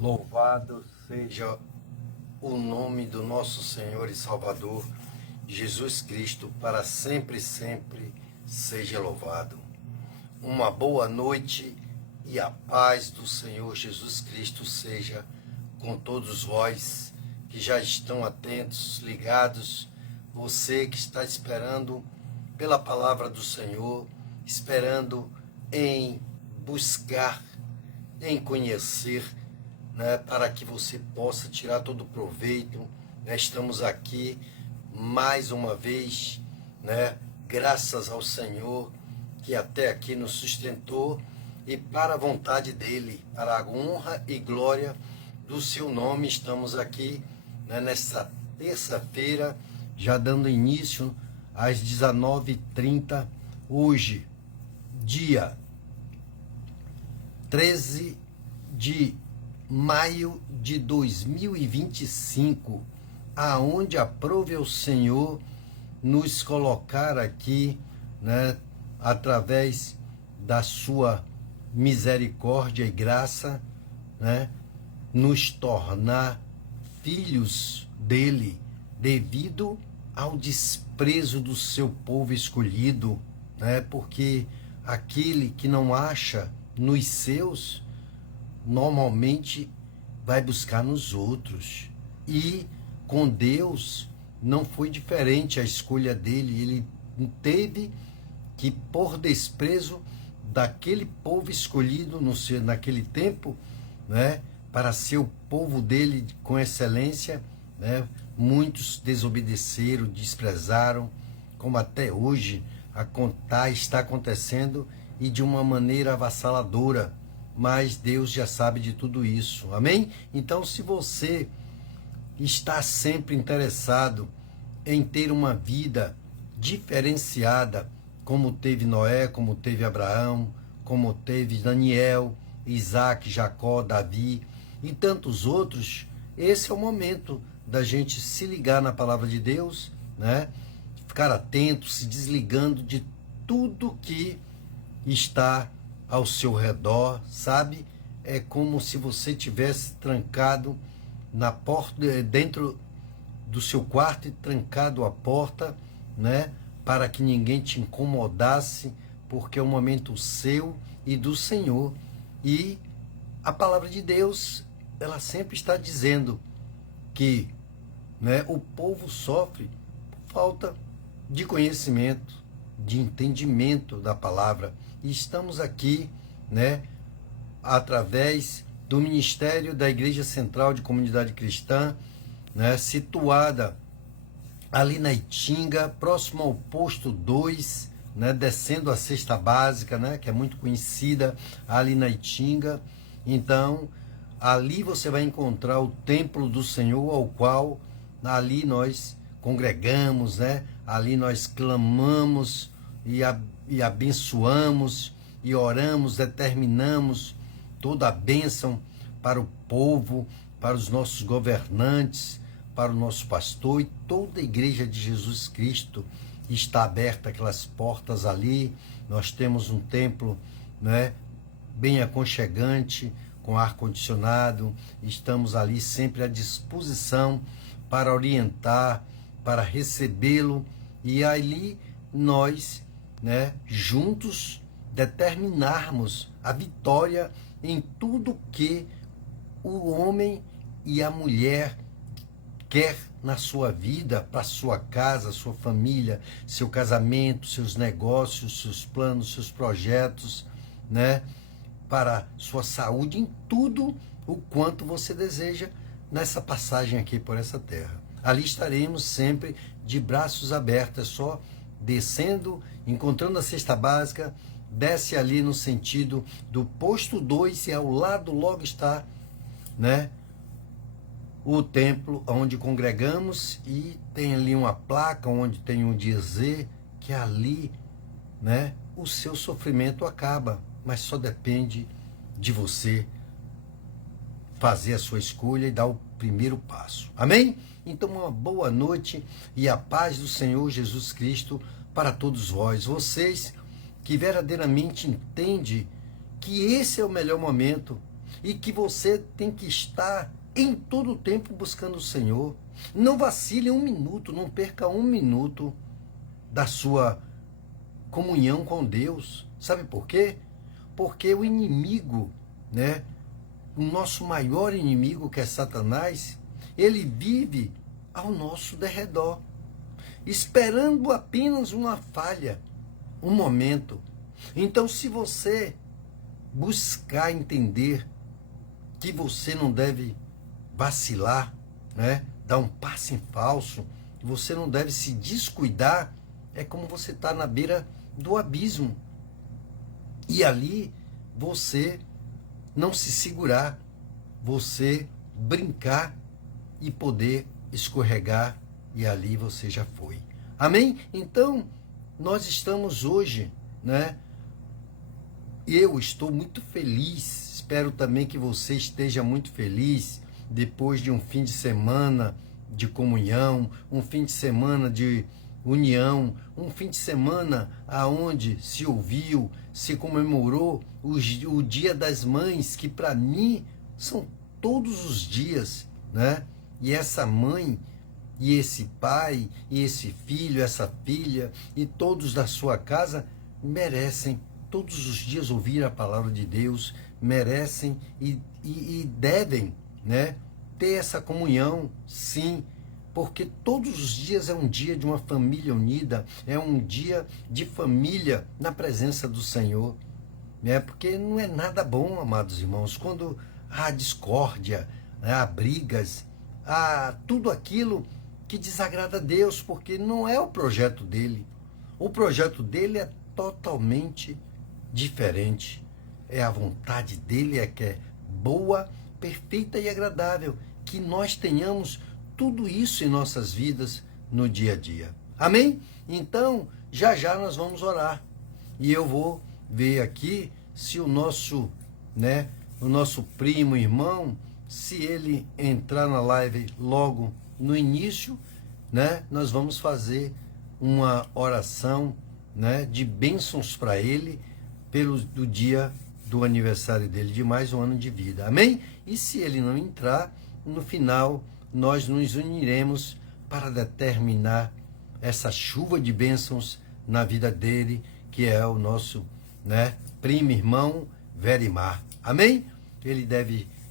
Louvado seja o nome do nosso Senhor e Salvador, Jesus Cristo, para sempre, sempre seja louvado. Uma boa noite e a paz do Senhor Jesus Cristo seja com todos vós que já estão atentos, ligados, você que está esperando pela palavra do Senhor, esperando em buscar, em conhecer, para que você possa tirar todo o proveito. Estamos aqui mais uma vez, graças ao Senhor que até aqui nos sustentou e para a vontade dele, para a honra e glória do seu nome. Estamos aqui nessa terça-feira, já dando início às 19h30, hoje, dia 13 de maio de 2025, aonde aprove o Senhor nos colocar aqui, através da sua misericórdia e graça, nos tornar filhos dele, devido ao desprezo do seu povo escolhido, porque aquele que não acha nos seus, normalmente vai buscar nos outros. E com Deus não foi diferente a escolha dele. Ele teve que, por desprezo daquele povo escolhido naquele tempo, para ser o povo dele com excelência, muitos desobedeceram, desprezaram, como até hoje está acontecendo, e de uma maneira avassaladora. Mas Deus já sabe de tudo isso, amém? Então, se você está sempre interessado em ter uma vida diferenciada, como teve Noé, como teve Abraão, como teve Daniel, Isaac, Jacó, Davi e tantos outros, esse é o momento da gente se ligar na palavra de Deus, ficar atento, se desligando de tudo que está ao seu redor, sabe? É como se você tivesse trancado na porta, dentro do seu quarto, e trancado a porta, para que ninguém te incomodasse, porque é um momento seu e do Senhor. E a palavra de Deus, ela sempre está dizendo que, o povo sofre por falta de conhecimento, de entendimento da palavra. E estamos aqui, através do Ministério da Igreja Central de Comunidade Cristã, situada ali na Itinga, próximo ao posto 2, descendo a cesta básica, que é muito conhecida ali na Itinga. Então, ali você vai encontrar o templo do Senhor, ao qual ali nós congregamos, ali nós clamamos e abençoamos e oramos, determinamos toda a bênção para o povo, para os nossos governantes, para o nosso pastor, e toda a igreja de Jesus Cristo está aberta, aquelas portas ali. Nós temos um templo, bem aconchegante, com ar-condicionado. Estamos ali sempre à disposição para orientar, para recebê-lo, e ali nós, juntos, determinarmos a vitória em tudo que o homem e a mulher quer na sua vida, para sua casa, sua família, seu casamento, seus negócios, seus planos, seus projetos, para sua saúde, em tudo o quanto você deseja nessa passagem aqui por essa terra. Ali estaremos sempre de braços abertos, só descendo, encontrando a cesta básica, desce ali no sentido do posto 2, e ao lado logo está, o templo onde congregamos, e tem ali uma placa onde tem um dizer que ali, o seu sofrimento acaba, mas só depende de você fazer a sua escolha e dar o primeiro passo. Amém? Então, uma boa noite e a paz do Senhor Jesus Cristo para todos vós. Vocês que verdadeiramente entendem que esse é o melhor momento, e que você tem que estar em todo o tempo buscando o Senhor. Não vacile um minuto, não perca um minuto da sua comunhão com Deus. Sabe por quê? Porque o inimigo, né, o nosso maior inimigo, que é Satanás, ele vive ao nosso derredor, esperando apenas uma falha, um momento. Então, se você buscar entender que você não deve vacilar, né, dar um passo em falso, que você não deve se descuidar, é como você está na beira do abismo. E ali você não se segurar, você brincar e poder escorregar, e ali você já foi. Amém? Então, nós estamos hoje, né? Eu estou muito feliz, espero também que você esteja muito feliz, depois de um fim de semana de comunhão, um fim de semana de união, um fim de semana aonde se ouviu, se comemorou o Dia das Mães, que para mim são todos os dias, né? E essa mãe, e esse pai, e esse filho, essa filha, e todos da sua casa merecem todos os dias ouvir a palavra de Deus, merecem e devem, né, ter essa comunhão, sim, porque todos os dias é um dia de uma família unida, é um dia de família na presença do Senhor, né? Porque não é nada bom, amados irmãos, quando há discórdia, né, há brigas, há tudo aquilo que desagrada a Deus, porque não é o projeto dele. O projeto dele é totalmente diferente. É a vontade dele, é que é boa, perfeita e agradável, que nós tenhamos tudo isso em nossas vidas no dia a dia. Amém? Então, já já nós vamos orar. E eu vou ver aqui se o nosso, né, o nosso primo, irmão, se ele entrar na live logo no início, né, nós vamos fazer uma oração, né, de bênçãos para ele do dia do aniversário dele, de mais um ano de vida. Amém? E se ele não entrar, no final nós nos uniremos para determinar essa chuva de bênçãos na vida dele, que é o nosso, né, primo irmão Verimar. Amém? Ele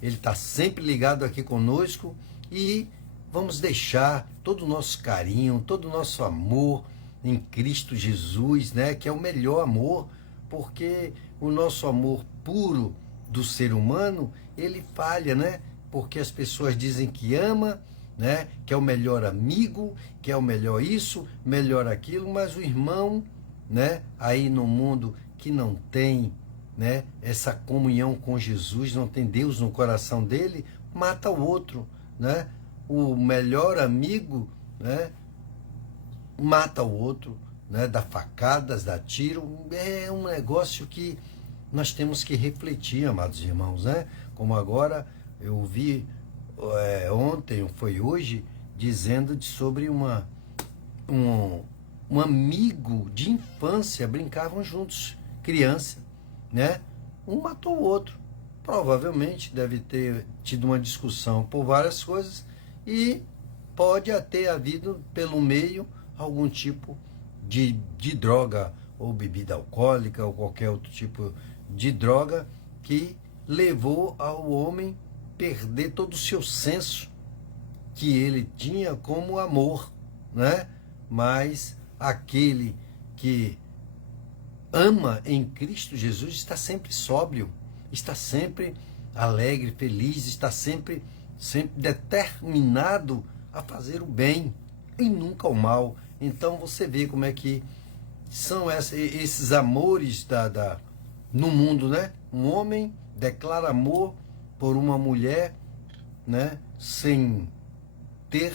está sempre ligado aqui conosco e vamos deixar todo o nosso carinho, todo o nosso amor em Cristo Jesus, né, que é o melhor amor, porque o nosso amor puro do ser humano, ele falha, né? Porque as pessoas dizem que ama, né, que é o melhor amigo, que é o melhor isso, melhor aquilo, mas o irmão, né, aí no mundo que não tem, né, essa comunhão com Jesus, não tem Deus no coração dele, mata o outro, né? O melhor amigo, né, mata o outro, né, dá facadas, dá tiro. É um negócio que nós temos que refletir, amados irmãos, né? Como agora eu vi ontem, foi hoje, dizendo sobre um amigo de infância, brincavam juntos, criança, né? Um matou o outro. Provavelmente deve ter tido uma discussão por várias coisas e pode até havido pelo meio algum tipo de droga, ou bebida alcoólica, ou qualquer outro tipo de droga, que levou ao homem perder todo o seu senso que ele tinha como amor, né? Mas aquele que ama em Cristo Jesus está sempre sóbrio, está sempre alegre, feliz, está sempre determinado a fazer o bem e nunca o mal. Então você vê como é que são esses amores no mundo, né? Um homem declara amor por uma mulher, né, sem ter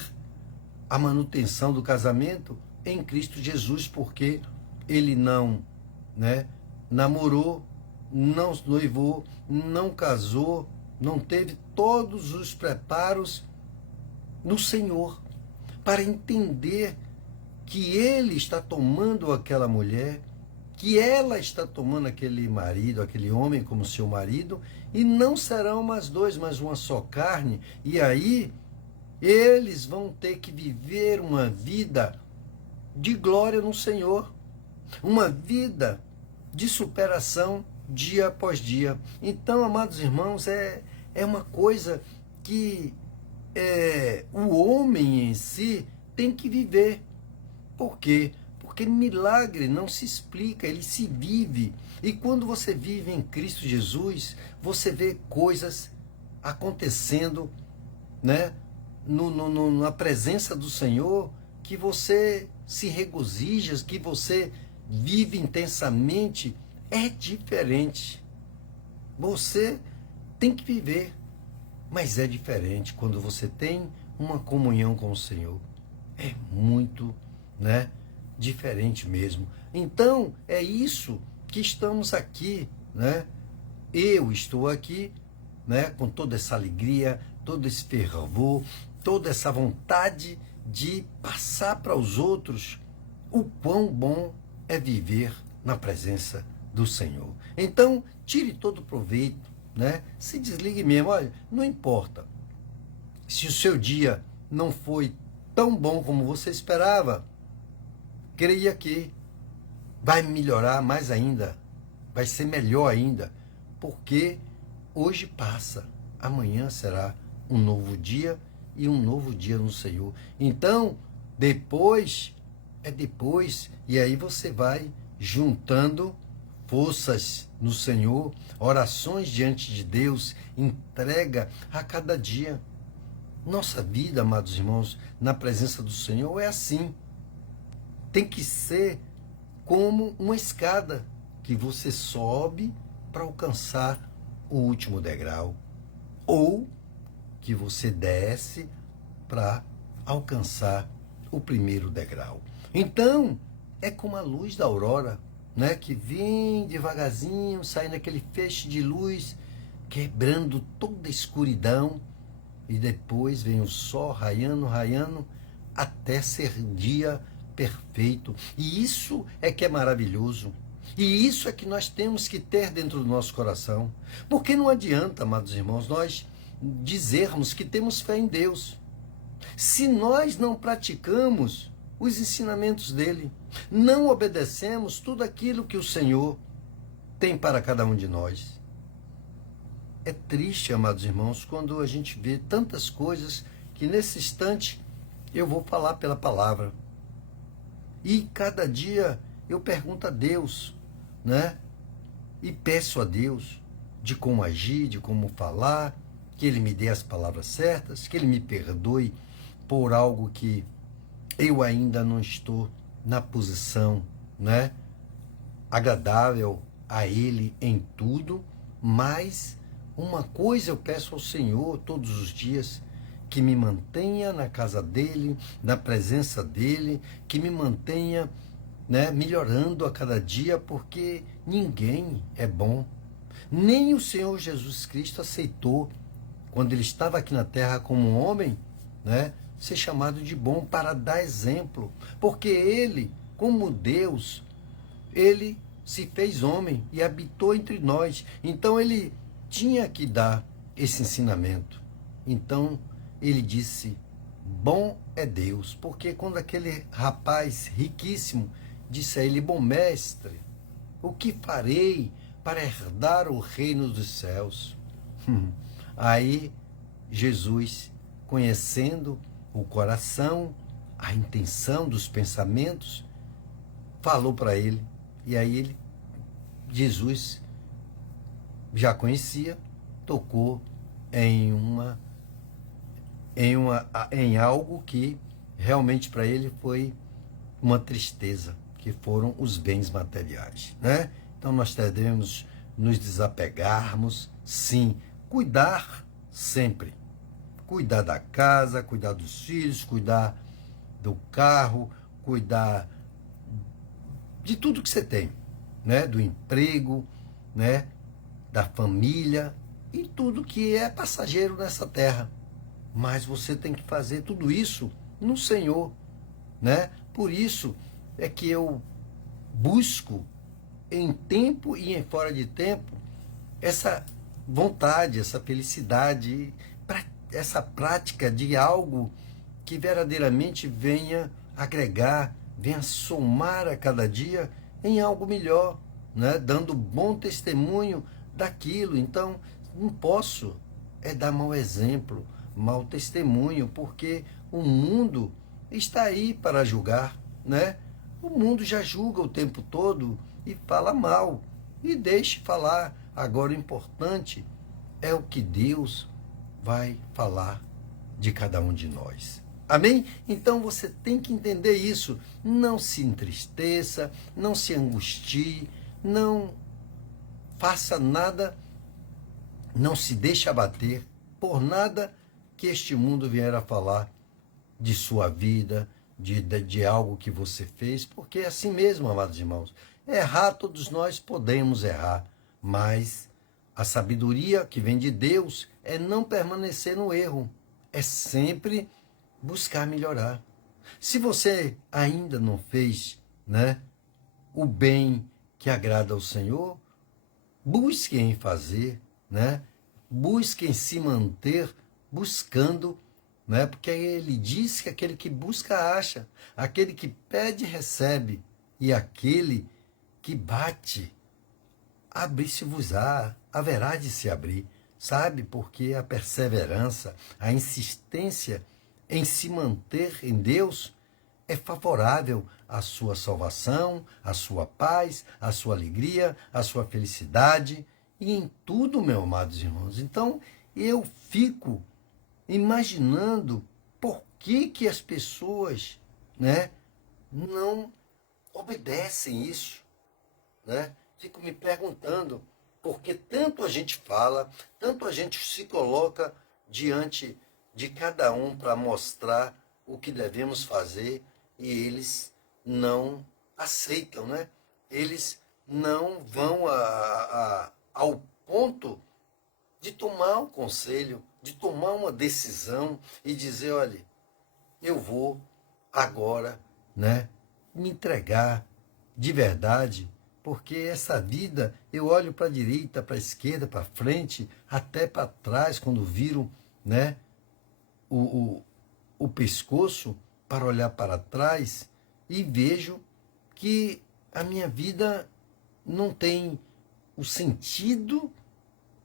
a manutenção do casamento em Cristo Jesus, porque ele não, né, namorou, não noivou, não casou, não teve todos os preparos no Senhor para entender que ele está tomando aquela mulher que ela está tomando aquele marido, aquele homem como seu marido, e não serão mais dois, mas uma só carne. E aí eles vão ter que viver uma vida de glória no Senhor, uma vida de superação dia após dia. Então, amados irmãos, é uma coisa que o homem em si tem que viver. Por quê? Porque milagre não se explica, ele se vive. E quando você vive em Cristo Jesus, você vê coisas acontecendo, né, na presença do Senhor, que você se regozija, que você vive intensamente. É diferente. Você tem que viver, mas é diferente quando você tem uma comunhão com o Senhor. É muito, né, diferente mesmo. Então, é isso que estamos aqui, né? Eu estou aqui, né, com toda essa alegria, todo esse fervor, toda essa vontade de passar para os outros o quão bom é viver na presença do Senhor. Então, tire todo o proveito, né? Se desligue mesmo. Olha, não importa se o seu dia não foi tão bom como você esperava, creia que vai melhorar mais ainda, vai ser melhor ainda, porque hoje passa, amanhã será um novo dia e um novo dia no Senhor. Então, depois, e aí você vai juntando forças no Senhor, orações diante de Deus, entrega a cada dia. Nossa vida, amados irmãos, na presença do Senhor é assim. Tem que ser como uma escada que você sobe para alcançar o último degrau, ou que você desce para alcançar o primeiro degrau. Então, é como a luz da aurora, né, que vem devagarzinho, saindo aquele feixe de luz, quebrando toda a escuridão, e depois vem o sol raiando, raiando, até ser dia perfeito. E isso é que é maravilhoso. E isso é que nós temos que ter dentro do nosso coração. Porque não adianta, amados irmãos, nós dizermos que temos fé em Deus, se nós não praticamos os ensinamentos dele, não obedecemos tudo aquilo que o Senhor tem para cada um de nós. É triste, amados irmãos, quando a gente vê tantas coisas que nesse instante eu vou falar pela palavra. E cada dia eu pergunto a Deus, né? E peço a Deus de como agir, de como falar, que Ele me dê as palavras certas, que Ele me perdoe por algo que eu ainda não estou na posição, né, agradável a Ele em tudo, mas uma coisa eu peço ao Senhor todos os dias, que me mantenha na casa dEle, na presença dEle, que me mantenha, né, melhorando a cada dia, porque ninguém é bom. Nem o Senhor Jesus Cristo aceitou, quando Ele estava aqui na terra como um homem, né, ser chamado de bom para dar exemplo, porque Ele, como Deus, Ele se fez homem e habitou entre nós. Então Ele tinha que dar esse ensinamento. Então Ele disse, bom é Deus, porque quando aquele rapaz riquíssimo disse a Ele, bom mestre, o que farei para herdar o reino dos céus? Aí Jesus, conhecendo o coração, a intenção dos pensamentos, falou para ele. E aí Jesus já conhecia, tocou em algo que realmente para ele foi uma tristeza, que foram os bens materiais, né? Então nós devemos nos desapegarmos, sim, cuidar sempre. Cuidar da casa, cuidar dos filhos, cuidar do carro, cuidar de tudo que você tem, né? Do emprego, né? Da família e tudo que é passageiro nessa terra. Mas você tem que fazer tudo isso no Senhor, né? Por isso é que eu busco em tempo e em fora de tempo, essa vontade, essa felicidade, essa prática de algo que verdadeiramente venha agregar, venha somar a cada dia em algo melhor, né? Dando bom testemunho daquilo. Então, não posso dar mau exemplo, mau testemunho, porque o mundo está aí para julgar, né? O mundo já julga o tempo todo e fala mal. E deixe falar. Agora, o importante é o que Deus vai falar de cada um de nós. Amém? Então você tem que entender isso. Não se entristeça, não se angustie, não faça nada, não se deixe abater por nada que este mundo vier a falar de sua vida, de algo que você fez, porque é assim mesmo, amados irmãos. Errar, todos nós podemos errar, mas a sabedoria que vem de Deus é não permanecer no erro, é sempre buscar melhorar. Se você ainda não fez, né, o bem que agrada ao Senhor, busque em fazer, né? Busque em se manter buscando, né? Porque ele diz que aquele que busca acha, aquele que pede recebe, e aquele que bate, abrir-se-vos-á, haverá de se abrir. Sabe? Porque a perseverança, a insistência em se manter em Deus é favorável à sua salvação, à sua paz, à sua alegria, à sua felicidade e em tudo, meus amados irmãos. Então, eu fico imaginando por que as pessoas, né, não obedecem isso, né? Fico me perguntando, porque tanto a gente fala, tanto a gente se coloca diante de cada um para mostrar o que devemos fazer e eles não aceitam, né? Eles não vão ao ponto de tomar um conselho, de tomar uma decisão e dizer, olha, eu vou agora, né, me entregar de verdade, porque essa vida, eu olho para a direita, para a esquerda, para frente, até para trás, quando viro, né, o pescoço para olhar para trás e vejo que a minha vida não tem o sentido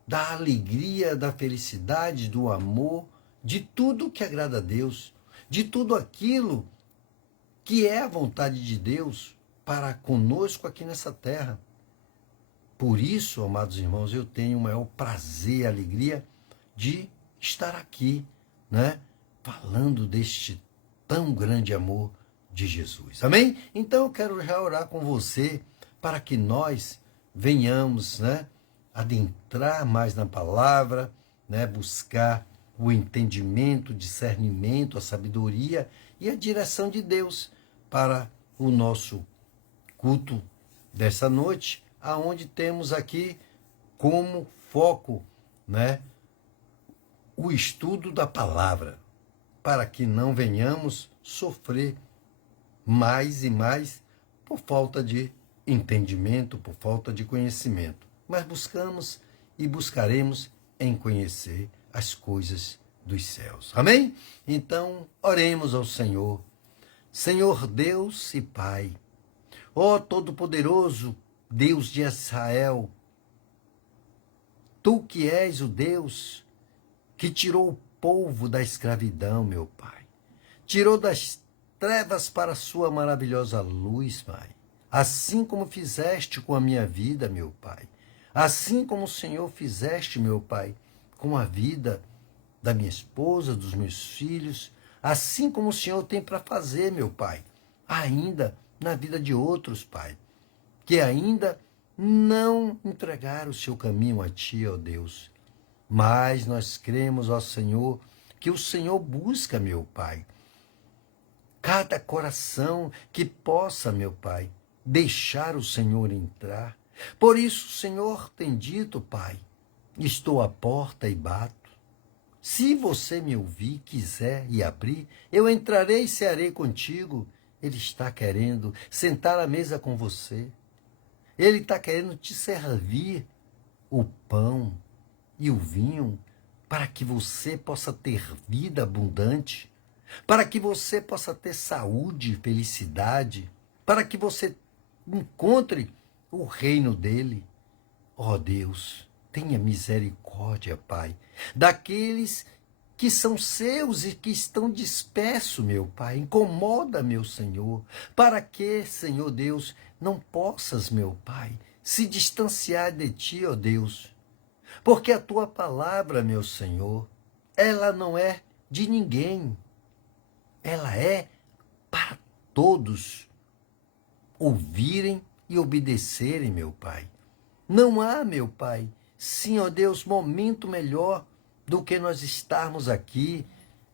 da alegria, da felicidade, do amor, de tudo que agrada a Deus, de tudo aquilo que é a vontade de Deus para conosco aqui nessa terra. Por isso, amados irmãos, eu tenho o maior prazer e alegria de estar aqui, né, falando deste tão grande amor de Jesus. Amém? Então eu quero já orar com você para que nós venhamos, né, adentrar mais na palavra, né, buscar o entendimento, o discernimento, a sabedoria e a direção de Deus para o nosso culto dessa noite, aonde temos aqui como foco, né, o estudo da palavra, para que não venhamos sofrer mais e mais por falta de entendimento, por falta de conhecimento. Mas buscamos e buscaremos em conhecer as coisas dos céus. Amém? Então, oremos ao Senhor. Senhor Deus e Pai, ó Todo-Poderoso, Deus de Israel, Tu que és o Deus que tirou o povo da escravidão, meu Pai, tirou das trevas para a sua maravilhosa luz, Pai. Assim como fizeste com a minha vida, meu Pai. Assim como o Senhor fizeste, meu Pai, com a vida da minha esposa, dos meus filhos, assim como o Senhor tem para fazer, meu Pai, ainda na vida de outros, Pai, que ainda não entregaram o seu caminho a Ti, ó Deus. Mas nós cremos, ó Senhor, que o Senhor busca, meu Pai, cada coração que possa, meu Pai, deixar o Senhor entrar. Por isso o Senhor tem dito, Pai, estou à porta e bato. Se você me ouvir, quiser e abrir, eu entrarei e cearei contigo. Ele está querendo sentar à mesa com você. Ele está querendo te servir o pão e o vinho para que você possa ter vida abundante, para que você possa ter saúde e felicidade, para que você encontre o reino dele. Ó Deus, tenha misericórdia, Pai, daqueles que são seus e que estão dispersos, meu Pai. Incomoda, meu Senhor, para que, Senhor Deus, não possas, meu Pai, se distanciar de Ti, ó Deus. Porque a Tua palavra, meu Senhor, ela não é de ninguém. Ela é para todos ouvirem e obedecerem, meu Pai. Não há, meu Pai, sim, ó Deus, momento melhor do que nós estarmos aqui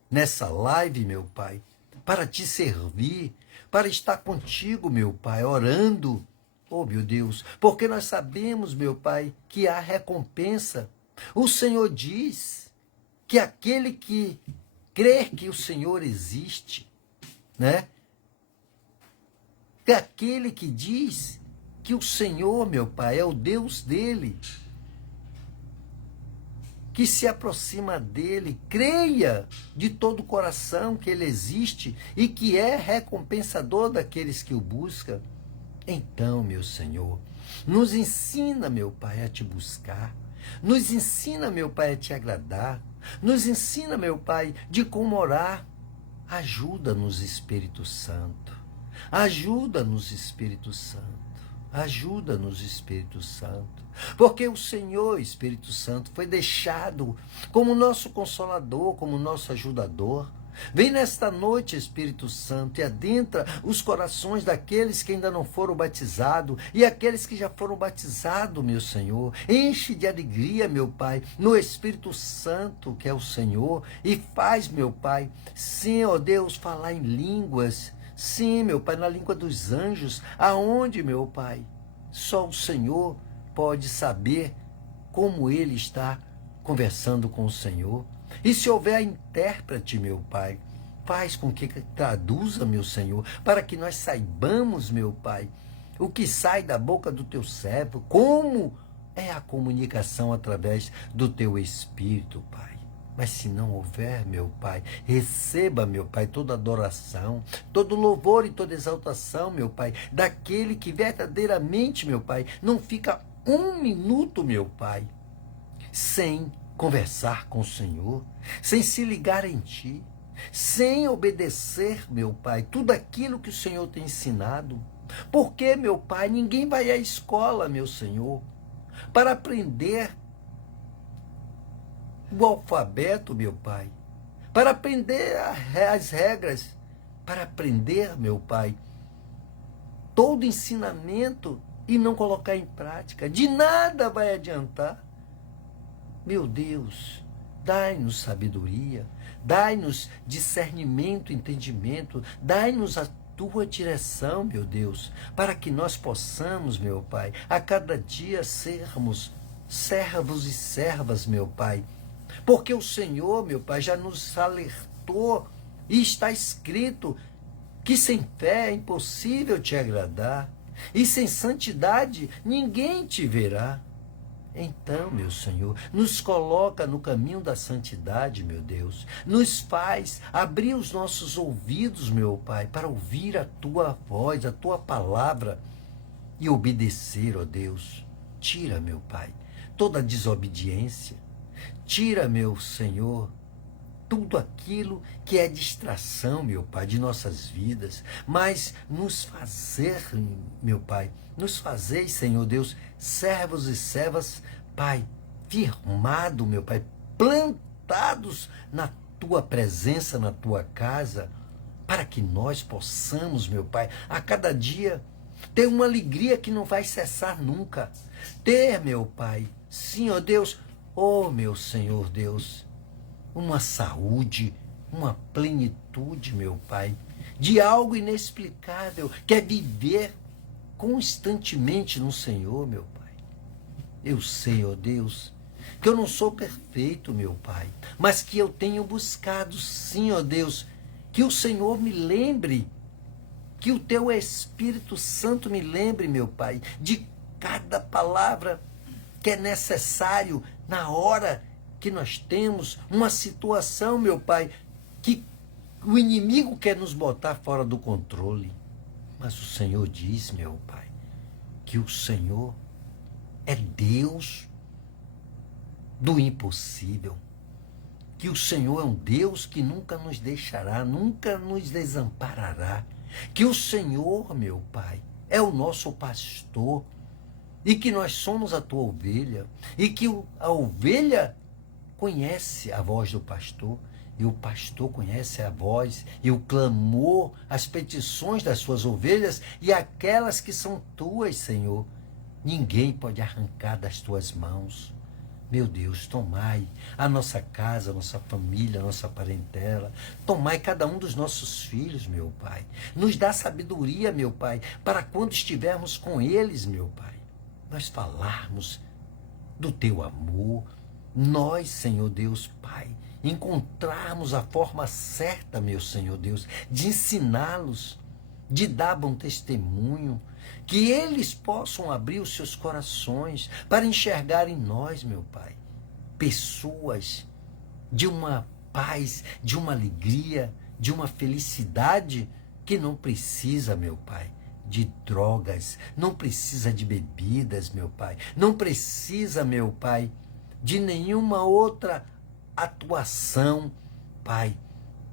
nessa live, meu Pai, para te servir, para estar contigo, meu Pai, orando, oh meu Deus, porque nós sabemos, meu Pai, que há recompensa. O Senhor diz que aquele que crer que o Senhor existe, né? Que aquele que diz que o Senhor, meu Pai, é o Deus dele, que se aproxima dele, creia de todo o coração que ele existe e que é recompensador daqueles que o buscam. Então, meu Senhor, nos ensina, meu Pai, a te buscar. Nos ensina, meu Pai, a te agradar. Nos ensina, meu Pai, de como orar. Ajuda-nos, Espírito Santo. Ajuda-nos, Espírito Santo. Ajuda-nos, Espírito Santo. Porque o Senhor, Espírito Santo, foi deixado como nosso consolador, como nosso ajudador. Vem nesta noite, Espírito Santo, e adentra os corações daqueles que ainda não foram batizados e aqueles que já foram batizados, meu Senhor. Enche de alegria, meu Pai, no Espírito Santo, que é o Senhor, e faz, meu Pai, sim, ó Deus, falar em línguas. Sim, meu Pai, na língua dos anjos, aonde, meu Pai, só o Senhor pode saber como ele está conversando com o Senhor. E se houver intérprete, meu Pai, faz com que traduza, meu Senhor, para que nós saibamos, meu Pai, o que sai da boca do teu servo, como é a comunicação através do teu Espírito, Pai. Mas se não houver, meu Pai, receba, meu Pai, toda adoração, todo louvor e toda exaltação, meu Pai, daquele que verdadeiramente, meu Pai, não fica um minuto, meu Pai, sem conversar com o Senhor, sem se ligar em Ti, sem obedecer, meu Pai, tudo aquilo que o Senhor tem ensinado. Porque, meu Pai, ninguém vai à escola, meu Senhor, para aprender o alfabeto, meu Pai, para aprender as regras, para aprender, meu Pai, todo ensinamento e não colocar em prática. De nada vai adiantar. Meu Deus, dai-nos sabedoria, dai-nos discernimento, entendimento, dai-nos a tua direção, meu Deus, para que nós possamos, meu Pai, a cada dia sermos servos e servas, meu Pai. Porque o Senhor, meu Pai, já nos alertou e está escrito que sem fé é impossível te agradar e sem santidade ninguém te verá. Então, meu Senhor, nos coloca no caminho da santidade, meu Deus. Nos faz abrir os nossos ouvidos, meu Pai, para ouvir a tua voz, a tua palavra e obedecer, ó Deus. Tira, meu Pai, toda a desobediência. Tira, meu Senhor, tudo aquilo que é distração, meu Pai, de nossas vidas, mas nos fazer, meu Pai, nos fazer, Senhor Deus, servos e servas, Pai, firmado, meu Pai, plantados na Tua presença, na Tua casa, para que nós possamos, meu Pai, a cada dia ter uma alegria que não vai cessar nunca. Ter, meu Pai, sim, ó Deus, ó meu Senhor Deus, uma saúde, uma plenitude, meu Pai, de algo inexplicável, que é viver constantemente no Senhor, meu Pai. Eu sei, ó Deus, que eu não sou perfeito, meu Pai, mas que eu tenho buscado, sim, ó Deus, que o Senhor me lembre, que o Teu Espírito Santo me lembre, meu Pai, de cada palavra que é necessário na hora que nós temos uma situação, meu Pai, que o inimigo quer nos botar fora do controle. Mas o Senhor diz, meu Pai, que o Senhor é Deus do impossível. Que o Senhor é um Deus que nunca nos deixará, nunca nos desamparará. Que o Senhor, meu Pai, é o nosso pastor e que nós somos a tua ovelha e que a ovelha conhece a voz do pastor e o pastor conhece a voz e o clamor, as petições das suas ovelhas e aquelas que são tuas, Senhor. Ninguém pode arrancar das tuas mãos. Meu Deus, tomai a nossa casa, a nossa família, a nossa parentela. Tomai cada um dos nossos filhos, meu Pai. Nos dá sabedoria, meu Pai, para quando estivermos com eles, meu Pai, nós falarmos do teu amor. Nós, Senhor Deus, Pai, encontrarmos a forma certa, meu Senhor Deus, de ensiná-los, de dar bom testemunho, que eles possam abrir os seus corações para enxergar em nós, meu Pai, pessoas de uma paz, de uma alegria, de uma felicidade que não precisa, meu Pai, de drogas, não precisa de bebidas, meu Pai, não precisa, meu Pai, de nenhuma outra atuação, Pai,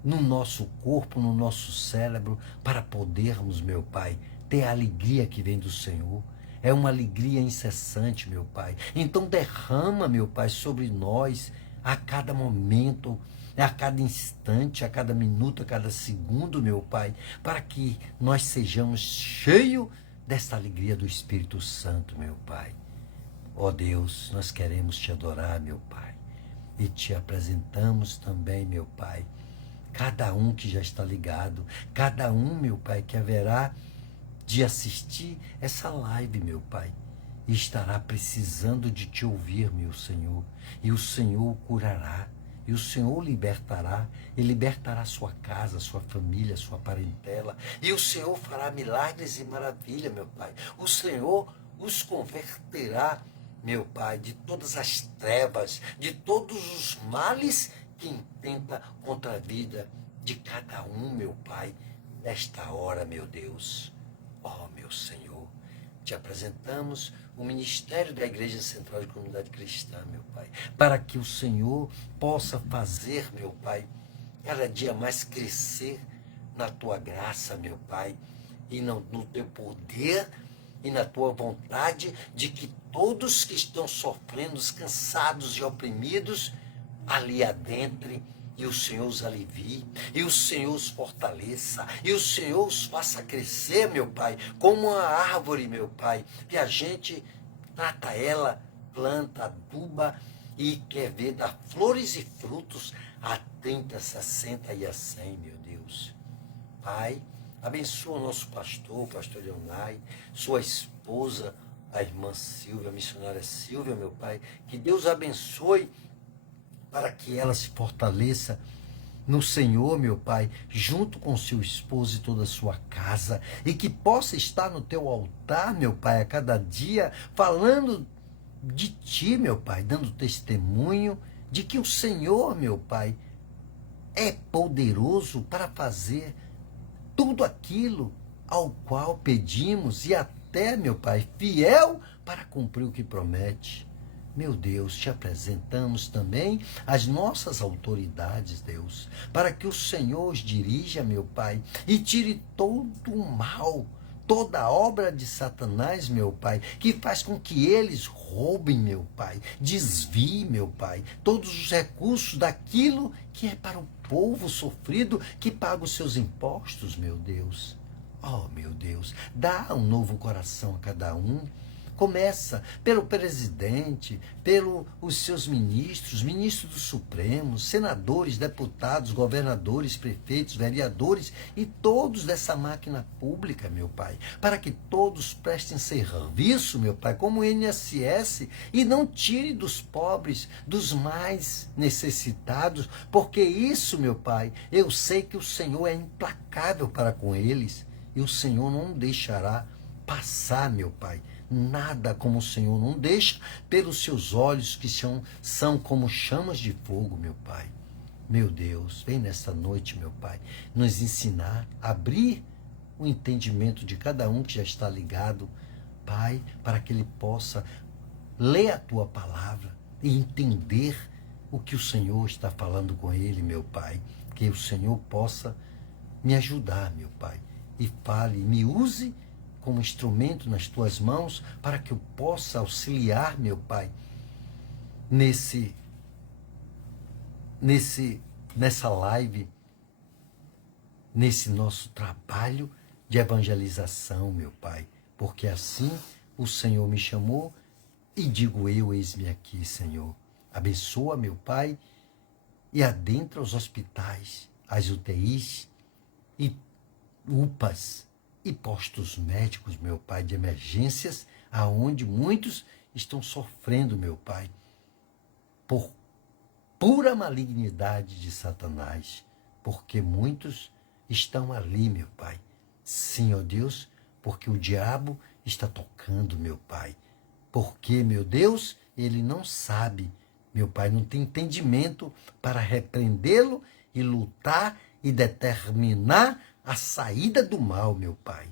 no nosso corpo, no nosso cérebro, para podermos, meu Pai, ter a alegria que vem do Senhor. É uma alegria incessante, meu Pai. Então derrama, meu Pai, sobre nós a cada momento, a cada instante, a cada minuto, a cada segundo, meu Pai, para que nós sejamos cheios desta alegria do Espírito Santo, meu Pai. Ó Deus, nós queremos te adorar, meu Pai, e te apresentamos também, meu Pai, cada um que já está ligado, cada um, meu Pai, que haverá de assistir essa live, meu Pai, e estará precisando de te ouvir, meu Senhor, e o Senhor o curará, e o Senhor o libertará, e libertará sua casa, sua família, sua parentela, e o Senhor fará milagres e maravilha, meu Pai. O Senhor os converterá, meu Pai, de todas as trevas, de todos os males que intenta contra a vida de cada um, meu Pai, nesta hora, meu Deus. Ó, meu Senhor, te apresentamos o ministério da Igreja Central de Comunidade Cristã, meu Pai, para que o Senhor possa fazer, meu Pai, cada dia mais crescer na tua graça, meu Pai, e no teu poder e na tua vontade, de que todos que estão sofrendo, cansados e oprimidos, ali adentre, e o Senhor os alivie, e o Senhor os fortaleça, e o Senhor os faça crescer, meu Pai, como uma árvore, meu Pai, que a gente trata ela, planta, aduba, e quer ver dar flores e frutos a 30, 60 e a 100, meu Deus. Pai, abençoa o nosso pastor, o pastor Leonai, sua esposa, a irmã Silvia, a missionária Silvia, meu Pai, que Deus abençoe para que ela se fortaleça no Senhor, meu Pai, junto com seu esposo e toda a sua casa, e que possa estar no teu altar, meu Pai, a cada dia, falando de ti, meu Pai, dando testemunho de que o Senhor, meu Pai, é poderoso para fazer tudo aquilo ao qual pedimos e até, meu Pai, fiel para cumprir o que promete. Meu Deus, te apresentamos também as nossas autoridades, Deus, para que o Senhor os dirija, meu Pai, e tire todo o mal, toda a obra de Satanás, meu Pai, que faz com que eles roubem, meu Pai, desviem, meu Pai, todos os recursos daquilo que é para o povo sofrido que paga os seus impostos, meu Deus. Oh, meu Deus, dá um novo coração a cada um. Começa pelo presidente, pelos seus ministros, ministros do Supremo, senadores, deputados, governadores, prefeitos, vereadores e todos dessa máquina pública, meu Pai, para que todos prestem serviço, meu Pai, como o INSS, e não tire dos pobres, dos mais necessitados, porque isso, meu Pai, eu sei que o Senhor é implacável para com eles e o Senhor não deixará passar, meu Pai, nada como o Senhor não deixa pelos seus olhos que são como chamas de fogo, meu Pai. Meu Deus, vem nesta noite, meu Pai, nos ensinar, abrir o entendimento de cada um que já está ligado, Pai, para que ele possa ler a Tua palavra e entender o que o Senhor está falando com ele, meu Pai. Que o Senhor possa me ajudar, meu Pai, e fale, me use como instrumento nas Tuas mãos para que eu possa auxiliar, meu Pai, nessa live, nesse nosso trabalho de evangelização, meu Pai, porque assim o Senhor me chamou e digo eu, eis-me aqui, Senhor. Abençoa, meu Pai, e adentra os hospitais, as UTIs e UPAs e postos médicos, meu Pai, de emergências, aonde muitos estão sofrendo, meu Pai, por pura malignidade de Satanás, porque muitos estão ali, meu Pai. Sim, ó Deus, porque o diabo está tocando, meu Pai. Porque, meu Deus, ele não sabe, meu Pai, não tem entendimento para repreendê-lo e lutar e determinar a saída do mal, meu Pai.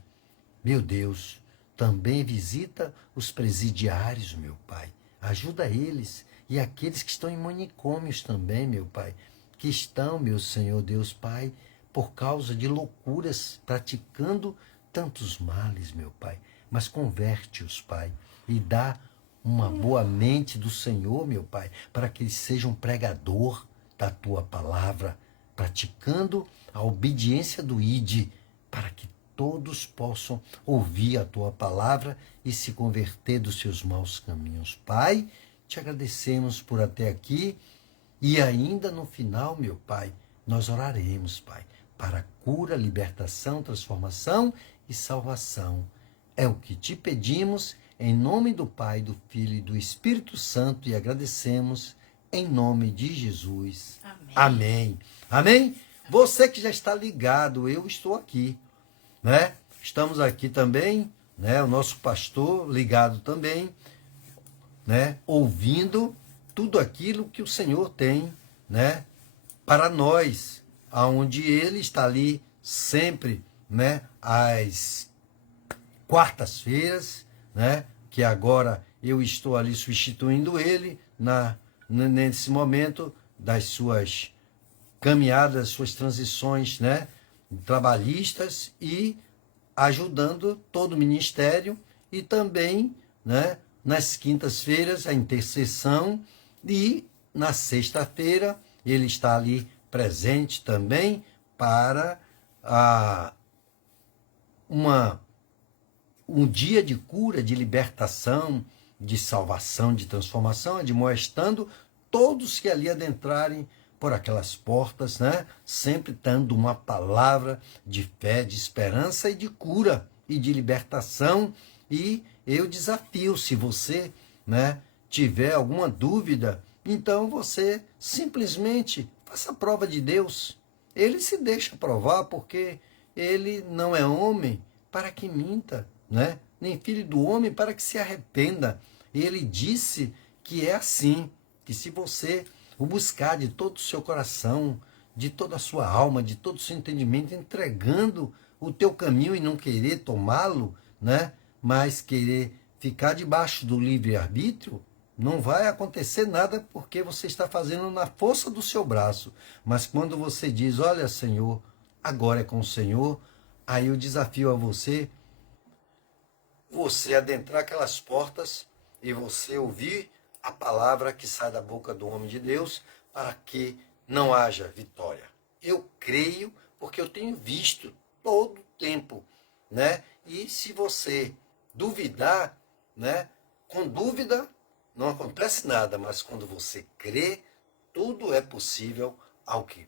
Meu Deus, também visita os presidiários, meu Pai. Ajuda eles e aqueles que estão em manicômios também, meu Pai, que estão, meu Senhor Deus Pai, por causa de loucuras, praticando tantos males, meu Pai. Mas converte-os, Pai, e dá uma boa mente do Senhor, meu Pai, para que ele seja um pregador da Tua palavra, praticando a obediência do ID, para que todos possam ouvir a Tua palavra e se converter dos seus maus caminhos. Pai, te agradecemos por até aqui e ainda no final, meu Pai, nós oraremos, Pai, para cura, libertação, transformação e salvação. É o que te pedimos em nome do Pai, do Filho e do Espírito Santo e agradecemos em nome de Jesus. Amém. Amém. Amém? Você que já está ligado, eu estou aqui, né? Estamos aqui também, né? O nosso pastor ligado também, né? Ouvindo tudo aquilo que o Senhor tem, né? Para nós, aonde Ele está ali sempre, né? Às quartas-feiras, né? Que agora eu estou ali substituindo ele nesse momento das suas caminhadas, suas transições, né? Trabalhistas e ajudando todo o ministério e também, né? Nas quintas-feiras a intercessão e na sexta-feira ele está ali presente também para um dia de cura, de libertação, de salvação, de transformação, admoestando todos que ali adentrarem por aquelas portas, né? Sempre dando uma palavra de fé, de esperança e de cura e de libertação. E eu desafio, se você, né, tiver alguma dúvida, então você simplesmente faça a prova de Deus. Ele se deixa provar porque ele não é homem para que minta, né? Nem filho do homem para que se arrependa. Ele disse que é assim, que se você o buscar de todo o seu coração, de toda a sua alma, de todo o seu entendimento, entregando o teu caminho e não querer tomá-lo, né? Mas querer ficar debaixo do livre-arbítrio, não vai acontecer nada porque você está fazendo na força do seu braço. Mas quando você diz, olha, Senhor, agora é com o Senhor, aí eu desafio a você adentrar aquelas portas e você ouvir a palavra que sai da boca do homem de Deus para que não haja vitória. Eu creio porque eu tenho visto todo o tempo, né? E se você duvidar, né? Com dúvida não acontece nada, mas quando você crê, tudo é possível ao que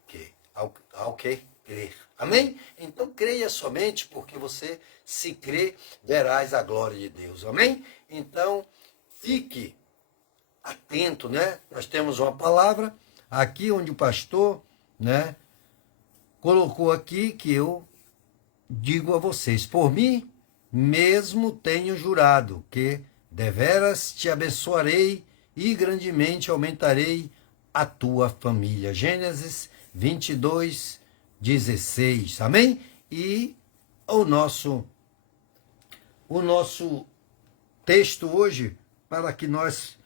crer. Amém? Então creia somente porque você, se crê, verás a glória de Deus. Amém? Então fique atento, né? Nós temos uma palavra aqui onde o pastor, né, colocou aqui que eu digo a vocês, por mim, mesmo tenho jurado que deveras te abençoarei e grandemente aumentarei a tua família. Gênesis 22, 16. Amém? E o nosso texto hoje, para que nós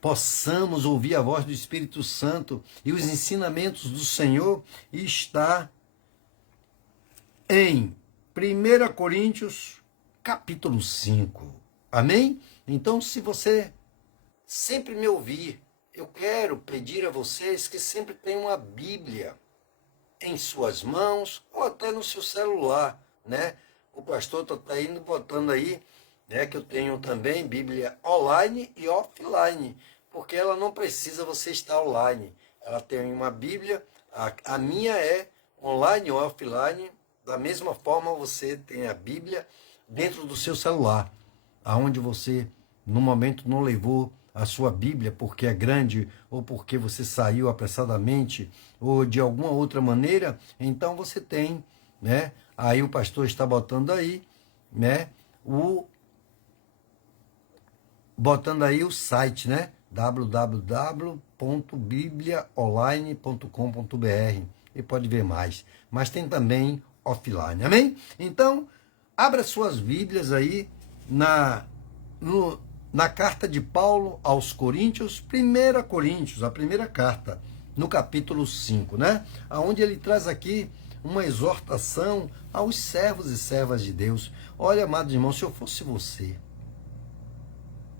possamos ouvir a voz do Espírito Santo e os ensinamentos do Senhor, está em 1 Coríntios, capítulo 5. Amém? Então, se você sempre me ouvir, eu quero pedir a vocês que sempre tenham uma Bíblia em suas mãos ou até no seu celular, né? O pastor está indo botando aí, né, que eu tenho também Bíblia online e offline, porque ela não precisa você estar online. Ela tem uma Bíblia, a minha é online ou offline. Da mesma forma, você tem a Bíblia dentro do seu celular, aonde você, no momento, não levou a sua Bíblia porque é grande, ou porque você saiu apressadamente, ou de alguma outra maneira, então você tem, né? Aí o pastor está botando aí, né? Botando aí o site, né? www.bibliaonline.com.br e pode ver mais. Mas tem também offline, amém? Então, abra suas Bíblias aí na carta de Paulo aos Coríntios, 1 Coríntios, a primeira carta, no capítulo 5, né? Onde ele traz aqui uma exortação aos servos e servas de Deus. Olha, amados irmãos, se eu fosse você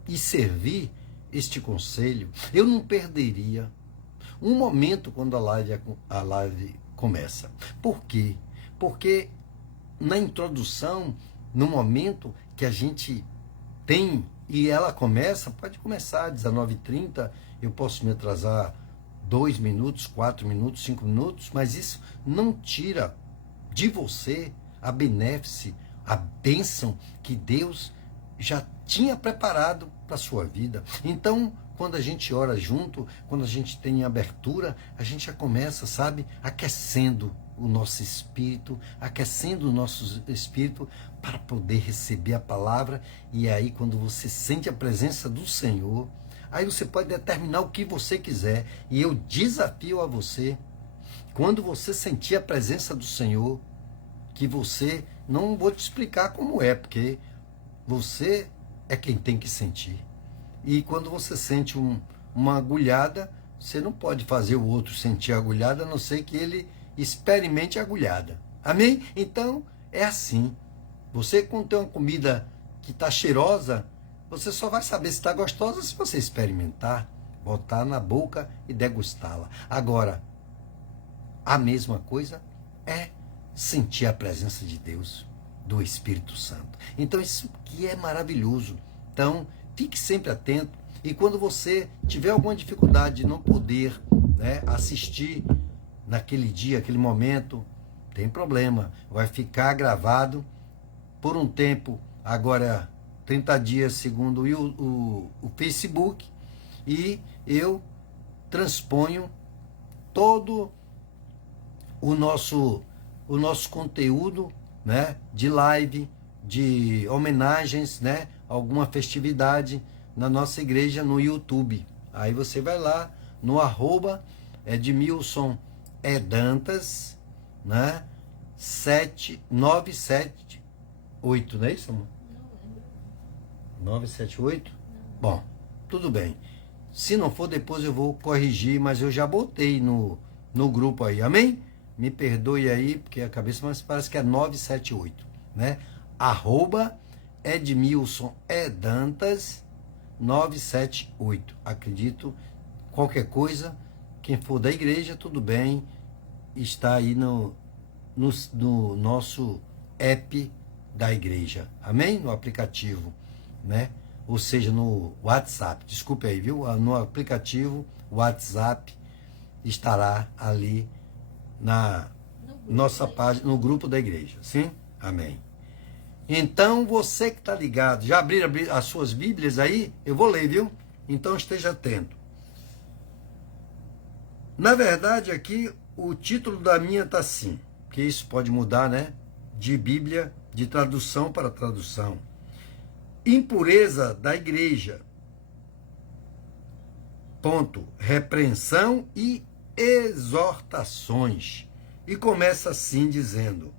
e servir este conselho, eu não perderia um momento quando a live começa. Por quê? Porque na introdução, no momento que a gente tem, e ela começa, pode começar às 19h30, eu posso me atrasar 2 minutos, 4 minutos, 5 minutos, mas isso não tira de você a benéfice, a bênção que Deus já tinha preparado para a sua vida. Então, quando a gente ora junto, quando a gente tem abertura, a gente já começa, sabe, aquecendo o nosso espírito, aquecendo o nosso espírito para poder receber a palavra. E aí, quando você sente a presença do Senhor, aí você pode determinar o que você quiser. E eu desafio a você, quando você sentir a presença do Senhor, que você, não vou te explicar como é, porque você é quem tem que sentir. E quando você sente uma agulhada, você não pode fazer o outro sentir a agulhada, a não ser que ele experimente a agulhada. Amém? Então, é assim. Você, quando tem uma comida que está cheirosa, você só vai saber se está gostosa se você experimentar, botar na boca e degustá-la. Agora, a mesma coisa é sentir a presença de Deus, do Espírito Santo. Então, isso que é maravilhoso. Então, fique sempre atento. E quando você tiver alguma dificuldade de não poder, né, assistir naquele dia, aquele momento, tem problema. Vai ficar gravado por um tempo, agora 30 dias, segundo o Facebook, e eu transponho todo o nosso conteúdo, né, de live, de homenagens, né, alguma festividade na nossa igreja no YouTube. Aí você vai lá no @Edmilson Dantas, né, 978, não é isso, amor? 978? Bom, tudo bem. Se não for, depois eu vou corrigir, mas eu já botei no grupo aí, amém? Me perdoe aí, porque a cabeça, mas parece que é 978, né? @Edmilson Dantas 978. Acredito, qualquer coisa, quem for da igreja, tudo bem, está aí no nosso app da igreja, amém? No aplicativo, né? Ou seja, no WhatsApp, desculpe aí, viu? No aplicativo WhatsApp estará ali na nossa página, no grupo da igreja, sim? Amém. Então, você que está ligado, já abriram as suas Bíblias aí? Eu vou ler, viu? Então, esteja atento. Na verdade, aqui, o título da minha está assim, que isso pode mudar, né? De Bíblia de tradução para tradução. Impureza da igreja. Ponto. Repreensão e exortações. E começa assim dizendo,